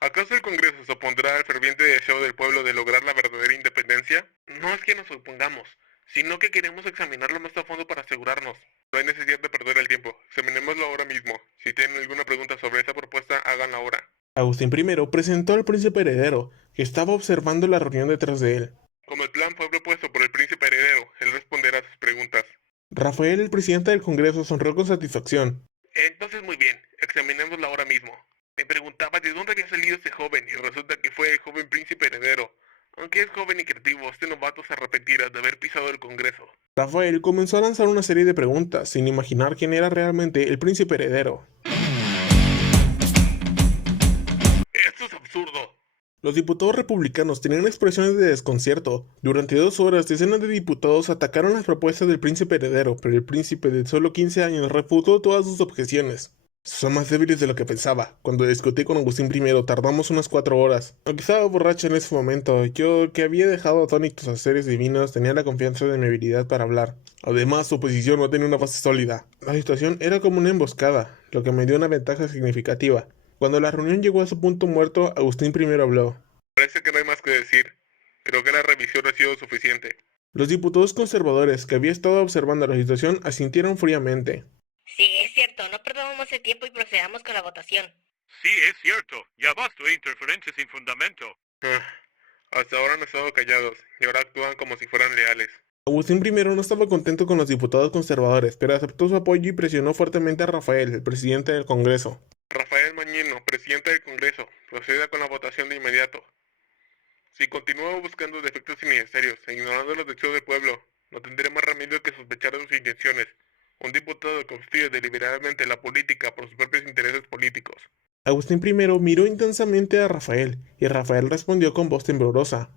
¿Acaso el Congreso se opondrá al ferviente deseo del pueblo de lograr la verdadera independencia? No es que nos opongamos, sino que queremos examinarlo más a fondo para asegurarnos. No hay necesidad de perder el tiempo, examinémoslo ahora mismo. Si tienen alguna pregunta sobre esta propuesta, háganla ahora. Agustín I presentó al príncipe heredero, que estaba observando la reunión detrás de él. Como el plan fue propuesto por el príncipe heredero, él responderá a sus preguntas. Rafael, el presidente del Congreso, sonrió con satisfacción. Entonces muy bien, examinémoslo ahora mismo. Me preguntaba de dónde había salido ese joven y resulta que fue el joven príncipe heredero. Aunque es joven y creativo, este novato se arrepentirá de haber pisado el Congreso. Rafael comenzó a lanzar una serie de preguntas, sin imaginar quién era realmente el príncipe heredero. ¡Esto es absurdo! Los diputados republicanos tenían expresiones de desconcierto. Durante 2 horas, decenas de diputados atacaron las propuestas del príncipe heredero, pero el príncipe de solo 15 años refutó todas sus objeciones. Son más débiles de lo que pensaba. Cuando discutí con Agustín I tardamos unas 4 horas. Aunque estaba borracho en ese momento, yo, que había dejado atónitos a seres divinos, tenía la confianza de mi habilidad para hablar. Además, su oposición no tenía una base sólida. La situación era como una emboscada, lo que me dio una ventaja significativa. Cuando la reunión llegó a su punto muerto, Agustín I habló. Parece que no hay más que decir. Creo que la revisión ha sido suficiente. Los diputados conservadores que habían estado observando la situación asintieron fríamente. Sí, es cierto, no perdamos más el tiempo y procedamos con la votación. Sí, es cierto. Ya basta de interferencias sin fundamento. Hasta ahora han estado callados y ahora actúan como si fueran leales. Agustín I no estaba contento con los diputados conservadores, pero aceptó su apoyo y presionó fuertemente a Rafael, el presidente del Congreso. Rafael Mañino, presidente del Congreso, proceda con la votación de inmediato. Si continúa buscando defectos innecesarios e ignorando los deseos del pueblo, No tendré más remedio que sospechar de sus intenciones. Un diputado que obstruye deliberadamente la política por sus propios intereses políticos. Agustín I miró intensamente a Rafael, y Rafael respondió con voz temblorosa.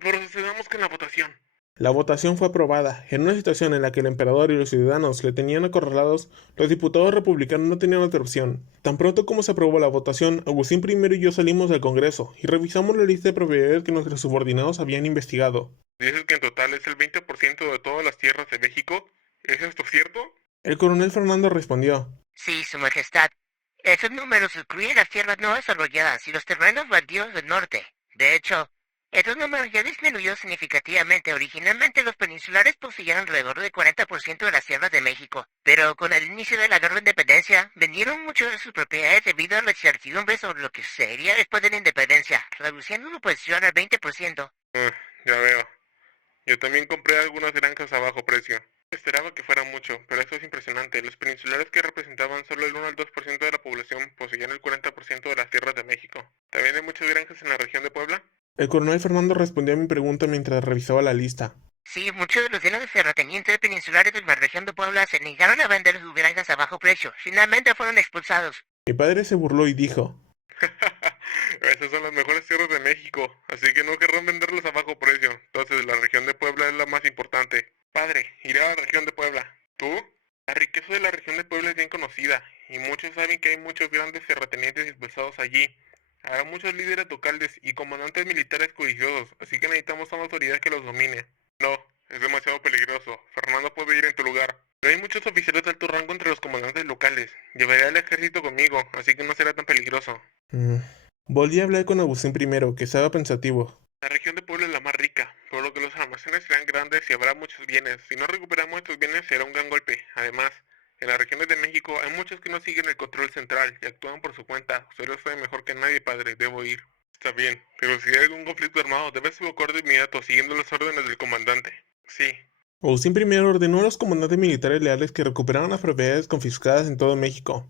Procedamos con la votación. La votación fue aprobada. En una situación en la que el emperador y los ciudadanos le tenían acorralados, los diputados republicanos no tenían otra opción. Tan pronto como se aprobó la votación, Agustín I y yo salimos del Congreso y revisamos la lista de propiedades que nuestros subordinados habían investigado. ¿Dices que en total es el 20% de todas las tierras de México? ¿Es esto cierto? El coronel Fernando respondió. Sí, Su Majestad. Esos números incluyen las tierras no desarrolladas y los terrenos baldíos del norte. De hecho, estos números ya disminuyó significativamente. Originalmente los peninsulares poseían alrededor del 40% de las tierras de México, pero con el inicio de la Guerra de Independencia, vendieron muchas de sus propiedades debido a la incertidumbre sobre lo que sucedería después de la independencia, reduciendo su posición al 20%. Ya veo. Yo también compré algunas granjas a bajo precio. Esperaba que fuera mucho, pero esto es impresionante. Los peninsulares que representaban solo el 1 al 2% de la población poseían el 40% de las tierras de México. ¿También hay muchas granjas en la región de Puebla? El coronel Fernando respondió a mi pregunta mientras revisaba la lista. Sí, muchos de los bienes de terratenientes peninsulares de la región de Puebla se negaron a vender sus granjas a bajo precio. Finalmente fueron expulsados. Mi padre se burló y dijo. Esas son las mejores tierras de México, así que no querrán venderlas a bajo precio. Entonces la región de Puebla es la más importante. Padre, iré a la región de Puebla. ¿Tú? La riqueza de la región de Puebla es bien conocida, y muchos saben que hay muchos grandes terratenientes expulsados allí. Habrá muchos líderes locales y comandantes militares codiciosos, así que necesitamos a una autoridad que los domine. No, es demasiado peligroso. Fernando puede ir en tu lugar. No hay muchos oficiales de alto rango entre los comandantes locales. Llevaré al ejército conmigo, así que no será tan peligroso. Volví a hablar con Agustín I, que estaba pensativo. La región de Puebla es la más rica, por lo que los almacenes serán grandes y habrá muchos bienes. Si no recuperamos estos bienes será un gran golpe. Además, en las regiones de México hay muchos que no siguen el control central y actúan por su cuenta. Usted lo sabe mejor que nadie, padre, debo ir. Está bien, pero si hay algún conflicto armado, debes evacuar de inmediato siguiendo las órdenes del comandante. Sí. Agustín I ordenó a los comandantes militares leales que recuperaran las propiedades confiscadas en todo México.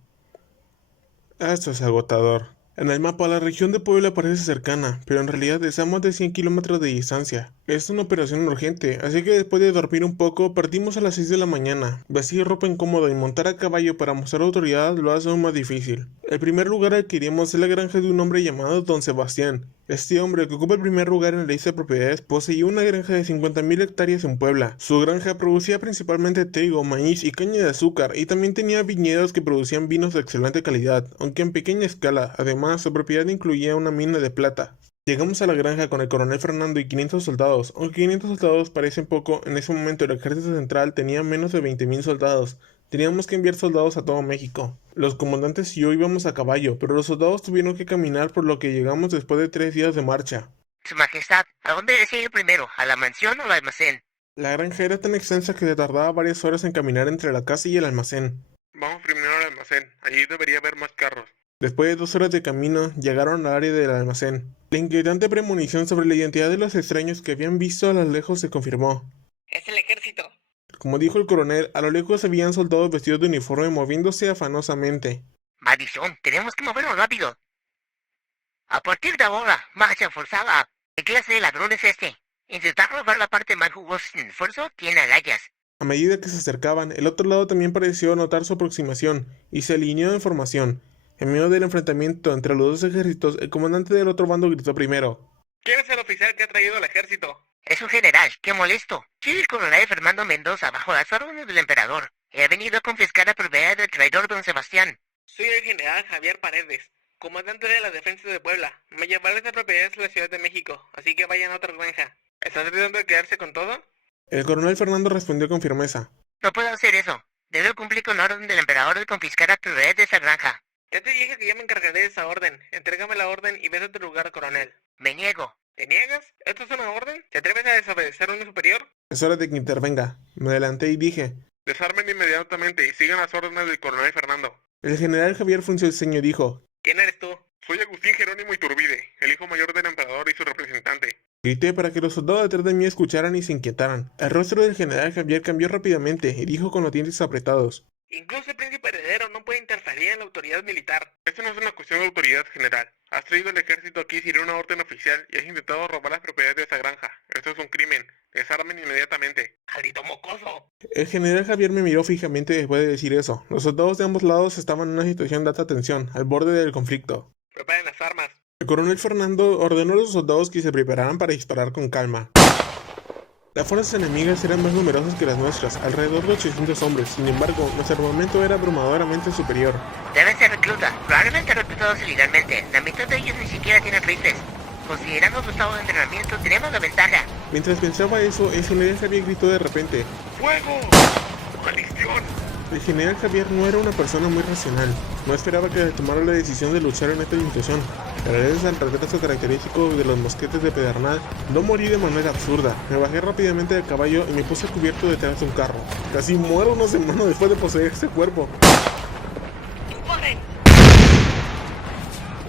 Esto es agotador. En el mapa la región de Puebla parece cercana, pero en realidad está a más de 100 kilómetros de distancia. Es una operación urgente, así que después de dormir un poco, partimos a las 6 de la mañana. Vestir ropa incómoda y montar a caballo para mostrar autoridad lo hace aún más difícil. El primer lugar al que iremos es la granja de un hombre llamado Don Sebastián. Este hombre, que ocupa el primer lugar en la lista de propiedades, poseía una granja de 50.000 hectáreas en Puebla. Su granja producía principalmente trigo, maíz y caña de azúcar, y también tenía viñedos que producían vinos de excelente calidad, aunque en pequeña escala. Además, su propiedad incluía una mina de plata. Llegamos a la granja con el coronel Fernando y 500 soldados. Aunque 500 soldados parecen poco, en ese momento el ejército central tenía menos de 20.000 soldados. Teníamos que enviar soldados a todo México. Los comandantes y yo íbamos a caballo, pero los soldados tuvieron que caminar, por lo que llegamos después de 3 días de marcha. Su Majestad, ¿a dónde desea ir primero? ¿A la mansión o al almacén? La granja era tan extensa que se tardaba varias horas en caminar entre la casa y el almacén. Vamos primero al almacén, allí debería haber más carros. Después de 2 horas de camino, llegaron al área del almacén. La inquietante premonición sobre la identidad de los extraños que habían visto a lo lejos se confirmó. Es el ejército. Como dijo el coronel, a lo lejos se veían soldados vestidos de uniforme moviéndose afanosamente. Maldición, tenemos que movernos rápido. A partir de ahora, marcha forzada. ¿Qué clase de ladrón es este? Intentar robar la parte más jugosa sin esfuerzo tiene agallas. A medida que se acercaban, el otro lado también pareció notar su aproximación y se alineó en formación. En medio del enfrentamiento entre los dos ejércitos, el comandante del otro bando gritó primero. ¿Quién es el oficial que ha traído al ejército? Es un general, qué molesto. Soy el coronel Fernando Mendoza bajo las órdenes del emperador. He venido a confiscar la propiedad del traidor don Sebastián. Soy el general Javier Paredes, comandante de la defensa de Puebla. Me llevaré esa propiedad a la Ciudad de México, así que vayan a otra granja. ¿Estás tratando de quedarse con todo? El coronel Fernando respondió con firmeza. No puedo hacer eso. Debo cumplir con la orden del emperador de confiscar la propiedad de esa granja. Ya te dije que yo me encargaré de esa orden. Entrégame la orden y vete a tu lugar, coronel. Me niego. ¿Te niegas? ¿Esto es una orden? ¿Te atreves a desobedecer a un superior? Es hora de que intervenga. Me adelanté y dije. Desarmen inmediatamente y sigan las órdenes del coronel Fernando. El general Javier frunció el ceño y dijo. ¿Quién eres tú? Soy Agustín Jerónimo Iturbide, el hijo mayor del emperador y su representante. Grité para que los soldados detrás de mí escucharan y se inquietaran. El rostro del general Javier cambió rápidamente y dijo con los dientes apretados. Incluso el príncipe heredero no puede interferir en la autoridad militar. Esto no es una cuestión de autoridad general. Has traído al ejército aquí sin una orden oficial y has intentado robar las propiedades de esa granja. Esto es un crimen. Desarmen inmediatamente. ¡Maldito mocoso! El general Javier me miró fijamente después de decir eso. Los soldados de ambos lados estaban en una situación de alta tensión, al borde del conflicto. Preparen las armas. El coronel Fernando ordenó a los soldados que se prepararan para disparar con calma. Las fuerzas enemigas eran más numerosas que las nuestras, alrededor de 800 hombres. Sin embargo, nuestro armamento era abrumadoramente superior. Deben ser reclutas, probablemente reclutados ilegalmente. La mitad de ellos ni siquiera tienen rifles. Considerando su estado de entrenamiento, tenemos la ventaja. Mientras pensaba eso, el general Javier gritó de repente. ¡Fuego! ¡Maldición! El general Javier no era una persona muy racional. No esperaba que tomara la decisión de luchar en esta situación. Gracias al retraso característico de los mosquetes de pedernal, no morí de manera absurda. Me bajé rápidamente del caballo y me puse cubierto detrás de un carro. Casi muero una semana después de poseer ese cuerpo. ¡Disparen!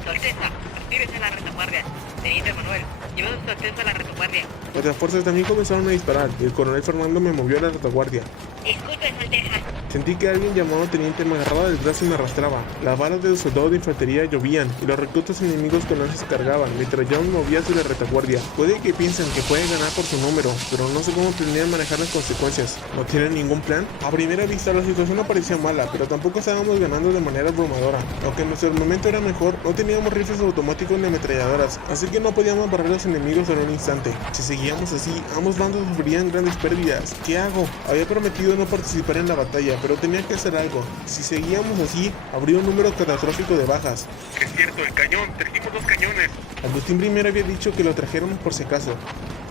Su Alteza, retírese a la retaguardia. Teniente Manuel, llevado su Alteza a la retaguardia. Otras fuerzas también comenzaron a disparar y el coronel Fernando me movió a la retaguardia. Disculpe, Su Alteza. Sentí que alguien llamado teniente me agarraba del brazo y me arrastraba. Las balas de los soldados de infantería llovían y los reclutas enemigos con lanzas cargaban mientras yo me movía hacia la retaguardia. Puede que piensen que pueden ganar por su número, pero no sé cómo planean manejar las consecuencias. ¿No tienen ningún plan? A primera vista la situación no parecía mala, pero tampoco estábamos ganando de manera abrumadora. Aunque nuestro armamento era mejor, no teníamos rifles automáticos ni ametralladoras, así que no podíamos barrer a los enemigos en un instante. Si seguíamos así, ambos bandos sufrirían grandes pérdidas. ¿Qué hago? Había prometido no participar en la batalla, pero tenía que hacer algo. Si seguíamos así, habría un número catastrófico de bajas. Es cierto, el cañón. Trajimos 2 cañones. Agustín primero había dicho que lo trajéramos por si acaso.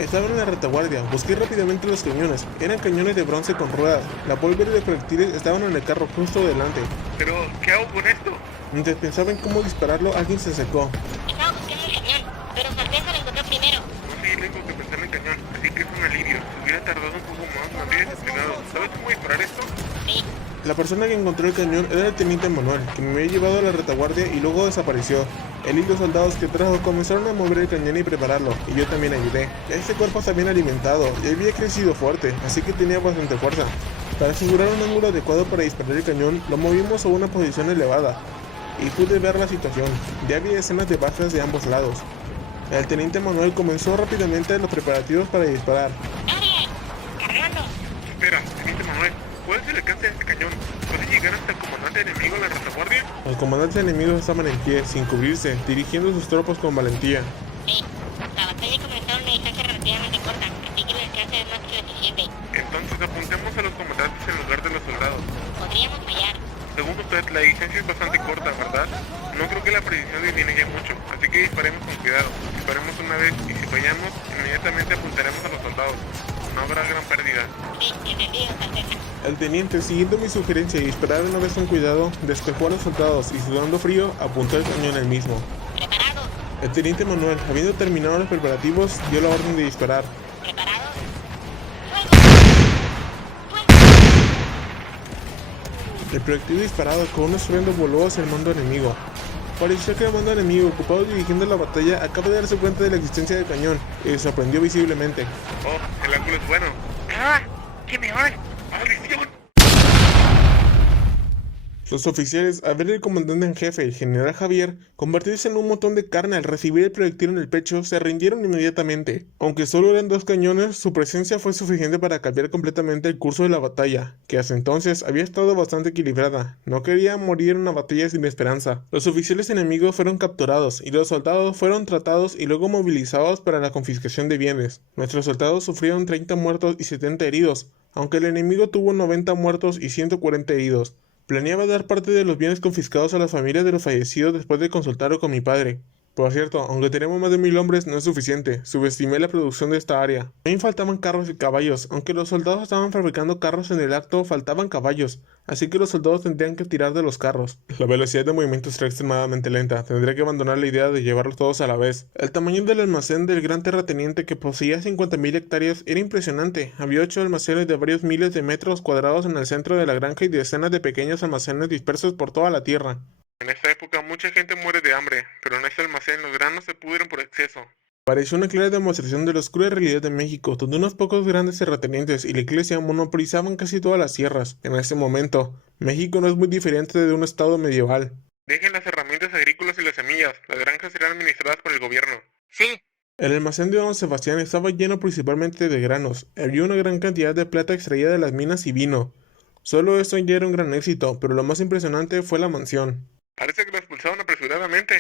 Estaba en la retaguardia, busqué rápidamente los cañones. Eran cañones de bronce con ruedas. La pólvora de proyectiles estaban en el carro justo delante. Pero, ¿qué hago con esto? Mientras pensaba en cómo dispararlo, alguien se acercó. Estaba buscando el cañón, pero Su Alteza lo encontró primero. No soy el único que pensó en el cañón, así que es un alivio. Si hubiera tardado un poco más, me habría decepcionado. ¿Sabes cómo disparar esto? Sí. La persona que encontró el cañón era el teniente Manuel, que me había llevado a la retaguardia y luego desapareció. Él y los soldados que trajo comenzaron a mover el cañón y prepararlo, y yo también ayudé. Este cuerpo estaba bien alimentado y había crecido fuerte, así que tenía bastante fuerza. Para asegurar un ángulo adecuado para disparar el cañón, lo movimos a una posición elevada, y pude ver la situación. Ya había escenas de bajas de ambos lados. El teniente Manuel comenzó rápidamente los preparativos para disparar. ¡Ariel! ¡Cargando! Espera, teniente Manuel, ¿cuál es el alcance de este cañón? ¿Puede llegar hasta el comandante enemigo en la retaguardia? Los comandantes enemigos estaban en pie, sin cubrirse, dirigiendo sus tropas con valentía. Sí. La batalla comenzó a una distancia relativamente corta, así que el alcance es más que suficiente. Entonces apuntemos a los comandantes en lugar de los soldados. Podríamos fallar. Según usted, la distancia es bastante corta, ¿verdad? No creo que la precisión disminuya mucho, así que disparemos con cuidado. Disparemos una vez y si fallamos, inmediatamente apuntaremos a los soldados. No habrá gran pérdida. Sí, entendido, Su Alteza. El teniente, siguiendo mi sugerencia y disparar una vez con cuidado, despejó a los soldados y sudando frío, apuntó el cañón él mismo. ¿Preparados? El teniente Manuel, habiendo terminado los preparativos, dio la orden de disparar. ¿Preparados? El proyectil disparado con un estruendo voló hacia el mando enemigo. Pareció que el mando enemigo, ocupado dirigiendo la batalla, acaba de darse cuenta de la existencia del cañón y se sorprendió visiblemente. Oh, el ángulo es bueno. ¡Ah! ¡Qué mejor! ¡Maldición! Los oficiales, al ver al comandante en jefe, el general Javier, convertirse en un montón de carne al recibir el proyectil en el pecho, se rindieron inmediatamente. Aunque solo eran 2 cañones, su presencia fue suficiente para cambiar completamente el curso de la batalla, que hasta entonces había estado bastante equilibrada. No querían morir en una batalla sin esperanza. Los oficiales enemigos fueron capturados y los soldados fueron tratados y luego movilizados para la confiscación de bienes. Nuestros soldados sufrieron 30 muertos y 70 heridos, aunque el enemigo tuvo 90 muertos y 140 heridos. Planeaba dar parte de los bienes confiscados a las familias de los fallecidos después de consultarlo con mi padre. Por cierto, aunque tenemos más de 1000 hombres, no es suficiente. Subestimé la producción de esta área. También faltaban carros y caballos. Aunque los soldados estaban fabricando carros en el acto, faltaban caballos. Así que los soldados tendrían que tirar de los carros. La velocidad de movimiento será extremadamente lenta. Tendré que abandonar la idea de llevarlos todos a la vez. El tamaño del almacén del gran terrateniente, que poseía 50.000 hectáreas, era impresionante. Había 8 almacenes de varios miles de metros cuadrados en el centro de la granja y decenas de pequeños almacenes dispersos por toda la tierra. En esta época mucha gente muere de hambre, pero en este almacén los granos se pudren por exceso. Pareció una clara demostración de la oscura realidad de México, donde unos pocos grandes terratenientes y la iglesia monopolizaban casi todas las tierras. En ese momento, México no es muy diferente de un estado medieval. Dejen las herramientas agrícolas y las semillas, las granjas serán administradas por el gobierno. Sí, El almacén de don Sebastián estaba lleno principalmente de granos. Había una gran cantidad de plata extraída de las minas y vino. Solo esto ya era un gran éxito, pero lo más impresionante fue la mansión. Parece que lo expulsaron apresuradamente.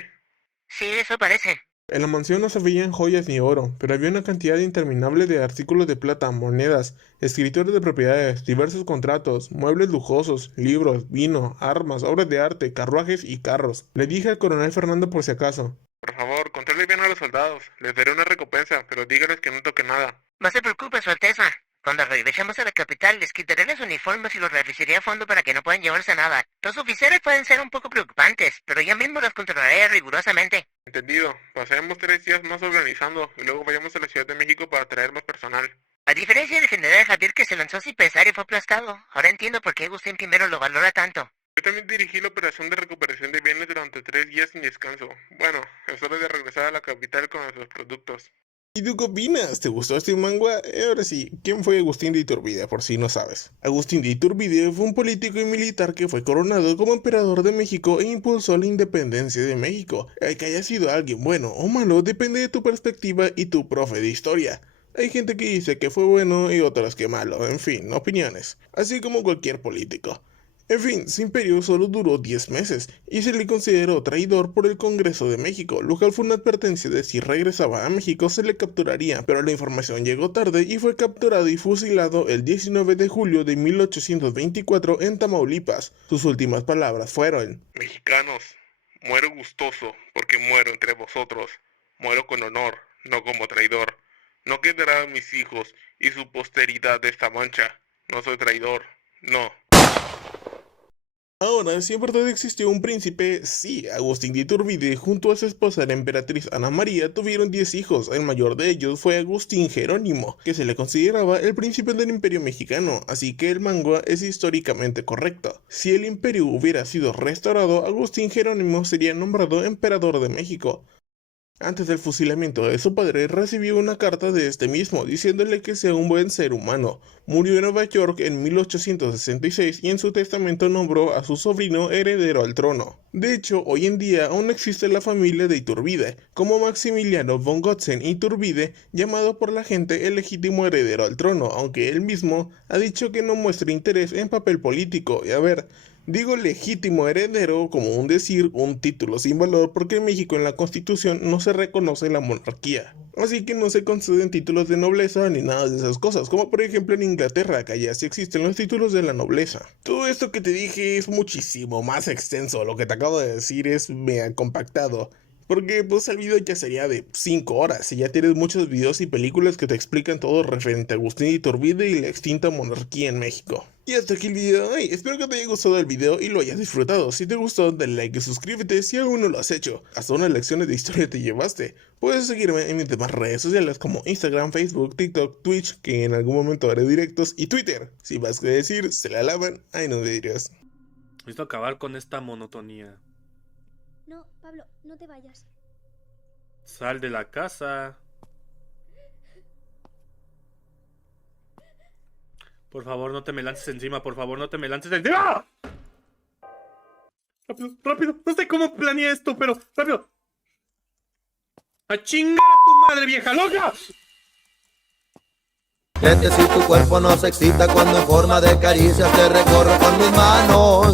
Sí, eso parece. En la mansión no se veían joyas ni oro, pero había una cantidad interminable de artículos de plata, monedas, escrituras de propiedades, diversos contratos, muebles lujosos, libros, vino, armas, obras de arte, carruajes y carros. Le dije al coronel Fernando por si acaso. Por favor, contadle bien a los soldados. Les daré una recompensa, pero dígales que no toque nada. No se preocupe, Su Alteza. Cuando regresemos a la capital, les quitaré los uniformes y los revisaré a fondo para que no puedan llevarse nada. Los oficiales pueden ser un poco preocupantes, pero yo mismo los controlaré rigurosamente. Entendido. Pasaremos 3 días más organizando y luego vayamos a la Ciudad de México para traer más personal. A diferencia del general Javier que se lanzó sin pesar y fue aplastado, ahora entiendo por qué Agustín I lo valora tanto. Yo también dirigí la operación de recuperación de bienes durante 3 días sin descanso. Bueno, es hora de regresar a la capital con nuestros productos. ¿Y tú qué opinas? ¿Te gustó este manga? Ahora sí, ¿quién fue Agustín de Iturbide, por si no sabes? Agustín de Iturbide fue un político y militar que fue coronado como emperador de México e impulsó la independencia de México. El que haya sido alguien bueno o malo depende de tu perspectiva y tu profe de historia. Hay gente que dice que fue bueno y otras que malo, en fin, opiniones. Así como cualquier político. En fin, su imperio solo duró 10 meses y se le consideró traidor por el Congreso de México, lo cual fue una advertencia de si regresaba a México se le capturaría, pero la información llegó tarde y fue capturado y fusilado el 19 de julio de 1824 en Tamaulipas. Sus últimas palabras fueron: Mexicanos, muero gustoso porque muero entre vosotros. Muero con honor, no como traidor. No quedarán mis hijos y su posteridad de esta mancha. No soy traidor, no. Ahora, si en verdad existió un príncipe, sí, Agustín de Iturbide junto a su esposa la emperatriz Ana María tuvieron 10 hijos. El mayor de ellos fue Agustín Jerónimo, que se le consideraba el príncipe del imperio mexicano, así que el manga es históricamente correcto. Si el imperio hubiera sido restaurado, Agustín Jerónimo sería nombrado emperador de México. Antes del fusilamiento de su padre, recibió una carta de este mismo, diciéndole que sea un buen ser humano. Murió en Nueva York en 1866 y en su testamento nombró a su sobrino heredero al trono. De hecho, hoy en día aún existe la familia de Iturbide, como Maximiliano von Gotzen Iturbide, llamado por la gente el legítimo heredero al trono, aunque él mismo ha dicho que no muestra interés en papel político. Y a ver, digo legítimo heredero como un decir, un título sin valor, porque en México en la Constitución no se reconoce la monarquía. Así que no se conceden títulos de nobleza ni nada de esas cosas, como por ejemplo en Inglaterra, que allá sí existen los títulos de la nobleza. Todo esto que te dije es muchísimo más extenso, lo que te acabo de decir es mega compactado. Porque pues el video ya sería de 5 horas y ya tienes muchos videos y películas que te explican todo referente a Agustín de Iturbide y la extinta monarquía en México. Y hasta aquí el video de hoy. Espero que te haya gustado el video y lo hayas disfrutado. Si te gustó, dale like y suscríbete si aún no lo has hecho. Hasta unas lecciones de historia te llevaste. Puedes seguirme en mis demás redes sociales como Instagram, Facebook, TikTok, Twitch, que en algún momento haré directos, y Twitter. Si vas a decir, se la lavan, ahí no me dirás. Necesito acabar con esta monotonía. No, Pablo, no te vayas. Sal de la casa. Por favor, no te me lances encima. Por favor, no te me lances encima. Rápido, rápido. No sé cómo planeé esto, pero rápido. ¡A chingar a tu madre, vieja loca! Si tu cuerpo no se excita cuando en forma de caricias te recorro con mis manos.